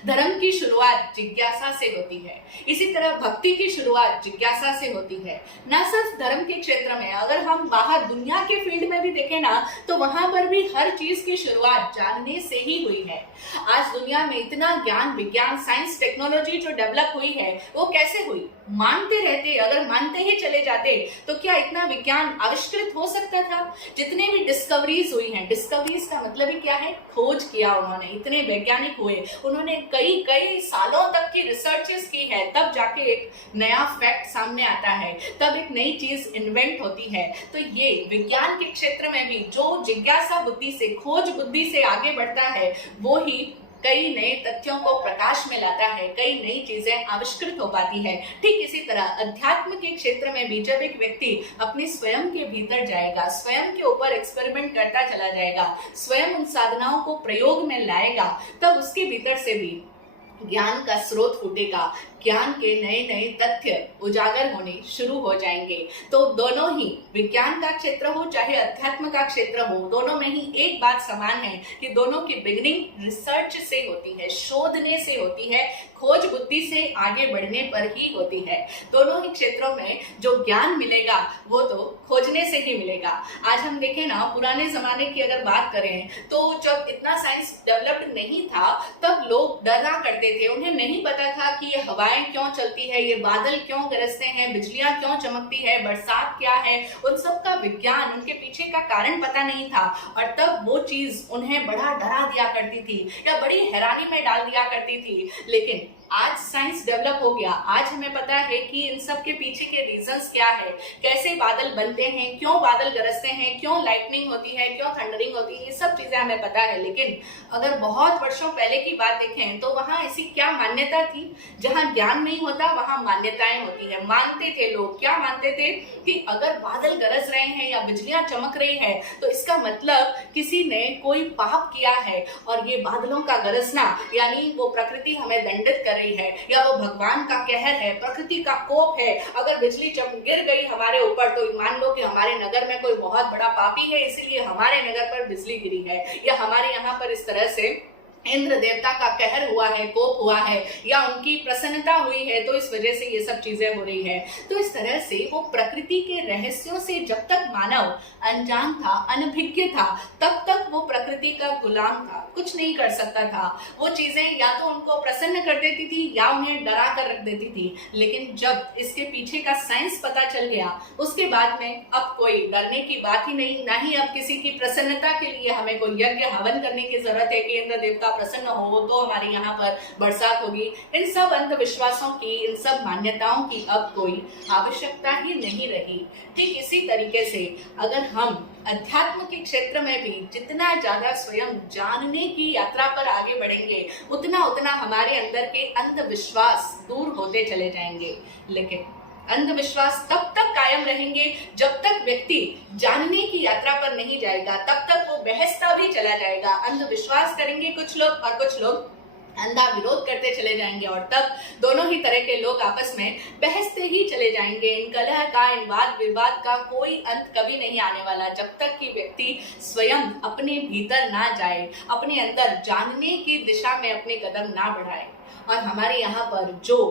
धर्म की शुरुआत जिज्ञासा से होती है, इसी तरह भक्ति की शुरुआत जिज्ञासा से होती है। न सिर्फ धर्म के क्षेत्र में, अगर हम बाहर दुनिया के फील्ड में भी देखें ना, तो वहां पर भी हर चीज की शुरुआत जानने से ही हुई है। आज दुनिया में इतना ज्ञान, विज्ञान, साइंस, टेक्नोलॉजी जो डेवलप हुई है, वो कैसे हुई? मानते रहते, अगर मानते ही चले जाते तो क्या इतना विज्ञान आविष्कृत हो सकता था? जितने भी डिस्कवरीज हुई हैं, डिस्कवरीज का मतलब ही क्या है? खोज किया उन्होंने, इतने वैज्ञानिक हुए, उन्होंने कई कई सालों तक की रिसर्चेस की है, तब जाके एक नया फैक्ट सामने आता है, तब एक नई चीज इन्वेंट होती है। तो ये विज्ञान के क्षेत्र में भी जो जिज्ञासा बुद्धि से, खोज बुद्धि से आगे बढ़ता है, वो ही कई नए तथ्यों को प्रकाश में लाता है, कई नई चीजें आविष्कृत हो पाती है। ठीक इसी तरह अध्यात्म के क्षेत्र में भी जब एक व्यक्ति अपने स्वयं के भीतर जाएगा, स्वयं के ऊपर एक्सपेरिमेंट करता चला जाएगा, स्वयं उन साधनाओं को प्रयोग में लाएगा, तब उसके भीतर से भी ज्ञान का स्रोत फूटेगा, ज्ञान के नए नए तथ्य उजागर होने शुरू हो जाएंगे। तो दोनों ही, विज्ञान का क्षेत्र हो चाहे अध्यात्म का क्षेत्र हो, दोनों में ही एक बात समान है कि दोनों की बिगिनिंग रिसर्च से होती है, शोधने से होती है, खोज बुद्धि से आगे बढ़ने पर ही होती है। दोनों ही क्षेत्रों में जो ज्ञान मिलेगा वो तो खोजने से ही मिलेगा। आज हम देखें ना, पुराने जमाने की अगर बात करें तो जब इतना साइंस डेवलप्ड नहीं था, तब लोग डरा करते थे, उन्हें नहीं पता था कि ये हवाएं क्यों चलती है, ये बादल क्यों गरजते हैं, बिजलियां क्यों चमकती है, बरसात क्या है, उन सब का विज्ञान, उनके पीछे का कारण पता नहीं था। और तब वो चीज उन्हें बड़ा डरा दिया करती थी या बड़ी हैरानी में डाल दिया करती थी। लेकिन आज साइंस डेवलप हो गया, आज हमें पता है कि इन सब के पीछे के रीजंस क्या है, कैसे बादल बनते हैं, क्यों बादल गरजते हैं, क्यों लाइटनिंग होती है, क्यों थंडरिंग होती है, ये सब चीजें हमें पता है। लेकिन अगर बहुत वर्षों पहले की बात देखें तो वहां ऐसी क्या मान्यता थी? जहां ज्ञान नहीं होता वहां मान्यताएं होती है। मानते थे लोग, क्या मानते थे कि अगर बादल गरज रहे हैं या बिजलियां चमक रही है तो इसका मतलब किसी ने कोई पाप किया है, और ये बादलों का गरजना यानी वो प्रकृति हमें दंडित कर रही है, या वो भगवान का कहर है, प्रकृति का कोप है। अगर बिजली गिर गई हमारे ऊपर तो मान लो कि हमारे नगर में कोई बहुत बड़ा पापी है, इसीलिए हमारे नगर पर बिजली गिरी है, या हमारे यहाँ पर इस तरह से इंद्र देवता का कहर हुआ है, कोप हुआ है, या उनकी प्रसन्नता हुई है, तो इस वजह से ये सब चीजें हो रही है। तो इस तरह से वो प्रकृति के रहस्यों से जब तक मानव अनजान था, अनभिज्ञ था, तब तक वो प्रकृति का गुलाम था, कुछ नहीं कर सकता था। वो चीजें या तो उनको प्रसन्न कर देती थी या उन्हें डरा कर रख देती थी। लेकिन जब इसके पीछे का साइंस पता चल गया, उसके बाद में अब कोई डरने की बात ही नहीं, ना ही अब किसी की प्रसन्नता के लिए हमें कोई यज्ञ हवन करने की जरूरत है कि इंद्र देवता प्रसन्न हो तो हमारे यहाँ पर बरसात होगी। इन सब अंधविश्वासों की, इन सब मान्यताओं की अब कोई आवश्यकता ही नहीं रही। ठीक इसी तरीके से अगर हम अध्यात्म के क्षेत्र में भी जितना ज्यादा स्वयं जानने की यात्रा पर आगे बढ़ेंगे, उतना उतना हमारे अंदर के अंधविश्वास दूर होते चले जाएंगे। लेकिन अंधविश्वास तब तक कायम रहेंगे जब तक व्यक्ति जानने की यात्रा पर नहीं जाएगा, तब तक वो बहसता भी चला जाएगा। अंधविश्वास करेंगे कुछ लोग और कुछ लोग अंधा विरोध करते चले जाएंगे, और तब दोनों ही तरह के लोग आपस में बहसते ही चले जाएंगे। इन कलह का, इन वाद विवाद का कोई अंत कभी नहीं आने वाला, जब तक कि व्यक्ति स्वयं अपने भीतर ना जाए, अपने अंदर जानने की दिशा में अपने कदम ना बढ़ाए। और हमारे यहाँ पर जो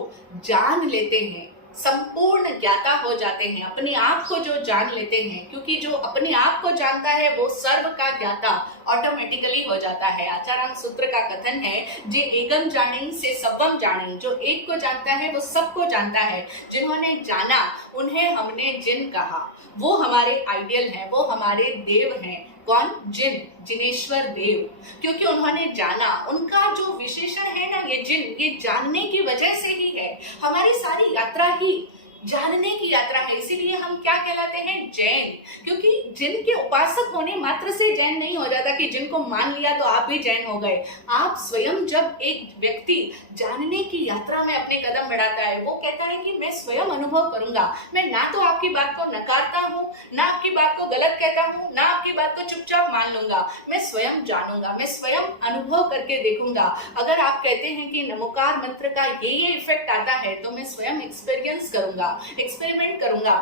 जान लेते हैं, संपूर्ण ज्ञाता हो जाते हैं, अपने आप को जो जान लेते हैं, क्योंकि जो अपने आप को जानता है वो सर्व का ज्ञाता ऑटोमेटिकली हो जाता है। आचार्य सूत्र का कथन है, जे एकम जाने से सबम जाने, जो एक को जानता है वो सबको जानता है। जिन्होंने जाना उन्हें हमने जिन कहा, वो हमारे आइडियल हैं, वो हमारे देव हैं। कौन? जिन, जिनेश्वर देव, क्योंकि उन्होंने जाना। उनका जो विशेषण है ना, ये जिन, ये जानने की वजह से ही है। हमारी सारी यात्रा ही जानने की यात्रा है, इसीलिए हम क्या कहलाते हैं? जैन। क्योंकि जिन के उपासक होने मात्र से जैन नहीं हो जाता कि जिनको मान लिया तो आप भी जैन हो गए। आप स्वयं, जब एक व्यक्ति जानने की यात्रा में अपने कदम बढ़ाता है, वो कहता है कि मैं स्वयं अनुभव करूंगा, मैं ना तो आपकी बात को नकारता हूँ, ना आपकी बात को गलत कहता हूँ, ना आपकी बात को चुपचाप मान लूंगा, मैं स्वयं जानूंगा, मैं स्वयं अनुभव करके देखूंगा। अगर आप कहते हैं कि नमोकार मंत्र का ये इफेक्ट आता है, तो मैं स्वयं एक्सपीरियंस करूंगा, एक्सपेरिमेंट करूंगा,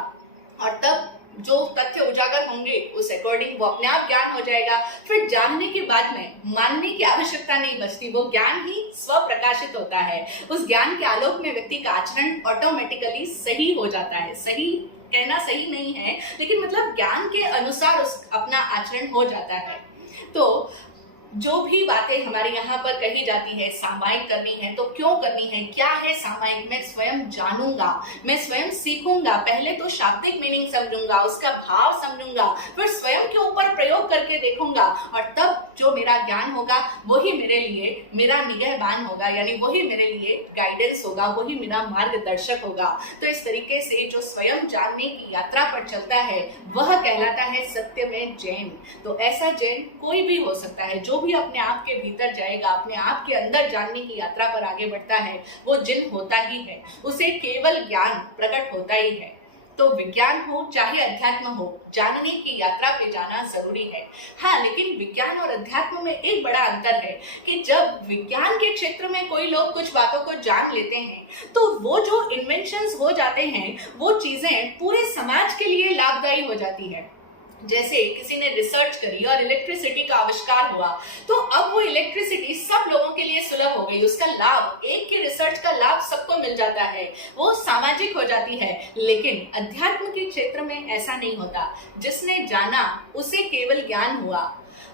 और तब जो तथ्य उजागर होंगे उस अकॉर्डिंग वो अपने आप ज्ञान हो जाएगा। फिर जानने के बाद में मानने की आवश्यकता नहीं बचती, वो ज्ञान ही स्व प्रकाशित होता है। उस ज्ञान के आलोक में व्यक्ति का आचरण ऑटोमेटिकली सही हो जाता है। सही कहना सही नहीं है, लेकिन मतलब ज्ञान के अनुसार उस अपना आचरण हो जाता है। तो जो भी बातें हमारे यहाँ पर कही जाती है सामायिक करनी है तो क्यों करनी है, क्या है सामायिक, मैं स्वयं जानूंगा, मैं स्वयं सीखूंगा। पहले तो शाब्दिक मीनिंग समझूंगा, उसका भाव समझूंगा, फिर स्वयं के ऊपर प्रयोग करके देखूंगा, और तब जो मेरा ज्ञान होगा वही मेरे लिए मेरा निगहबान होगा, यानी वही मेरे लिए गाइडेंस होगा, वही मेरा मार्गदर्शक होगा। तो इस तरीके से जो स्वयं जानने की यात्रा पर चलता है वह कहलाता है सत्य में जैन। तो ऐसा जैन कोई भी हो सकता है, जो भी अपने आप के भीतर जाएगा, अपने आप के अंदर जानने की यात्रा पर आगे बढ़ता है, वो जिन होता ही है, उसे केवल ज्ञान प्रकट होता ही है। तो विज्ञान हो चाहे अध्यात्म हो, जानने की यात्रा पे जाना जरूरी है। हाँ, लेकिन विज्ञान और अध्यात्म में एक बड़ा अंतर है कि जब विज्ञान के क्षेत्र में कोई लोग कुछ बातों को जान लेते हैं तो वो जो इन्वेंशंस हो जाते हैं वो चीजें पूरे समाज के लिए लाभदायी हो जाती है। जैसे किसी ने रिसर्च करी और इलेक्ट्रिसिटी का आविष्कार हुआ, तो अब वो इलेक्ट्रिसिटी सब लोगों के लिए सुलभ हो गई, उसका लाभ, एक की रिसर्च का लाभ सबको मिल जाता है, वो सामाजिक हो जाती है। लेकिन अध्यात्म के क्षेत्र में ऐसा नहीं होता। जिसने जाना उसे केवल ज्ञान हुआ,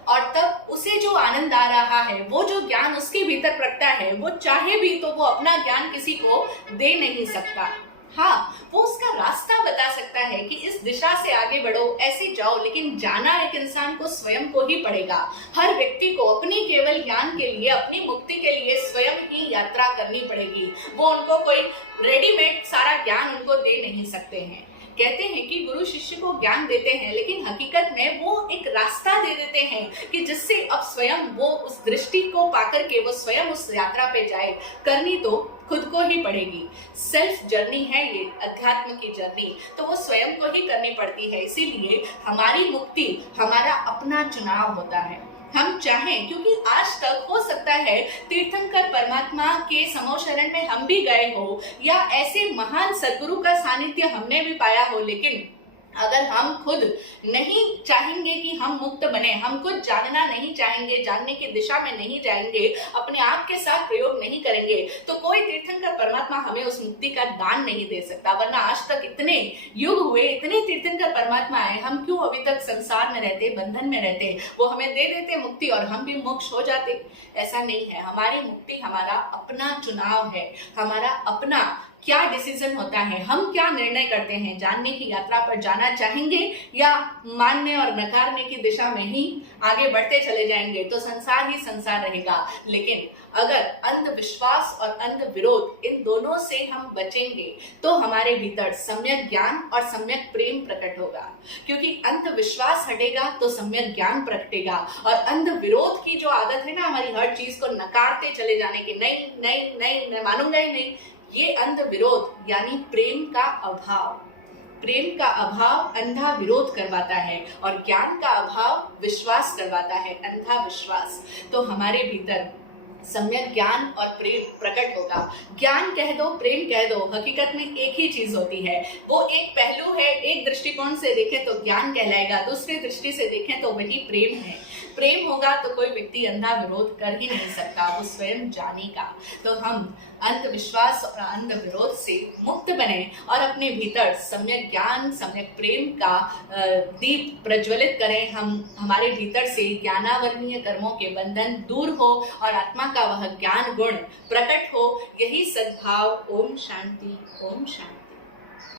और तब उसे जो आनंद आ रहा है, वो जो ज्ञान उसके भीतर प्रकटा है, वो चाहे भी तो वो अपना ज्ञान किसी को दे नहीं सकता। हाँ, वो उसका रास्ता बता सकता है कि इस दिशा से आगे बढ़ो, ऐसे जाओ, लेकिन जाना एक इंसान को स्वयं को ही पड़ेगा। हर व्यक्ति को अपनी केवल ज्ञान के लिए, अपनी मुक्ति के लिए स्वयं ही यात्रा करनी पड़ेगी। वो उनको कोई रेडीमेड सारा ज्ञान उनको दे नहीं सकते हैं। कहते हैं कि गुरु शिष्य को ज्ञान देते हैं, लेकिन हकीकत में वो एक रास्ता दे देते हैं कि जिससे अब स्वयं वो उस दृष्टि को पाकर के वो स्वयं उस यात्रा पे जाए। करनी तो खुद को ही पड़ेगी। सेल्फ जर्नी है ये, अध्यात्म की जर्नी, तो वो स्वयं को ही करनी पड़ती है। इसीलिए हमारी मुक्ति हमारा अपना चुनाव होता है। हम चाहें, क्योंकि आज तक हो सकता है तीर्थंकर परमात्मा के समोशरण में हम भी गए हो, या ऐसे महान सदगुरु का सानिध्य हमने भी पाया हो, लेकिन अगर हम खुद नहीं चाहेंगे कि हम मुक्त बने, हम खुद जानना नहीं चाहेंगे, जानने की दिशा में नहीं जाएंगे, अपने आप के साथ प्रयोग नहीं करेंगे, तो कोई तीर्थंकर परमात्मा हमें उस मुक्ति का दान नहीं दे सकता। वरना आज तक इतने युग हुए, इतने तीर्थंकर परमात्मा आए, हम क्यों अभी तक संसार में रहते, बंधन में रहते? वो हमें दे देते मुक्ति और हम भी मोक्ष हो जाते। ऐसा नहीं है। हमारी मुक्ति हमारा अपना चुनाव है, हमारा अपना क्या डिसीजन होता है, हम क्या निर्णय करते हैं। जानने की यात्रा पर जाना चाहेंगे या मानने और नकारने की दिशा में ही आगे बढ़ते चले जाएंगे, तो संसार ही संसार रहेगा। लेकिन अगर अंधविश्वास और अंध विरोध, इन दोनों से हम बचेंगे तो हमारे भीतर सम्यक ज्ञान और सम्यक प्रेम प्रकट होगा। क्योंकि अंधविश्वास हटेगा तो सम्यक ज्ञान प्रकटेगा। और अंध विरोध की जो आदत है ना हमारी, हर चीज को नकारते चले जाने की, नहीं नहीं नहीं, मैं मानूंगा ही नहीं, ये अंध विरोध यानी प्रेम का अभाव। प्रेम का अभाव अंधा विरोध करवाता है, और ज्ञान का अभाव विश्वास करवाता है, अंधा विश्वास। तो हमारे भीतर सम्यक ज्ञान और प्रेम प्रकट होगा। ज्ञान कह दो, प्रेम कह दो, हकीकत में एक ही चीज होती है। वो एक पहलू है, एक दृष्टिकोण से देखें तो ज्ञान कहलाएगा, दूसरी दृष्टि से देखें तो वही प्रेम है। प्रेम होगा तो कोई व्यक्ति अंधा विरोध कर ही नहीं सकता, वो स्वयं जानेगा। तो हम अंधविश्वास और अंध विरोध से मुक्त बने और अपने भीतर सम्यक ज्ञान, सम्यक प्रेम का दीप प्रज्वलित करें। हम हमारे भीतर से ज्ञानावरणीय कर्मों के बंधन दूर हो और आत्मा का वह ज्ञान गुण प्रकट हो। यही सद्भाव। ओम शांति, ओम शांति।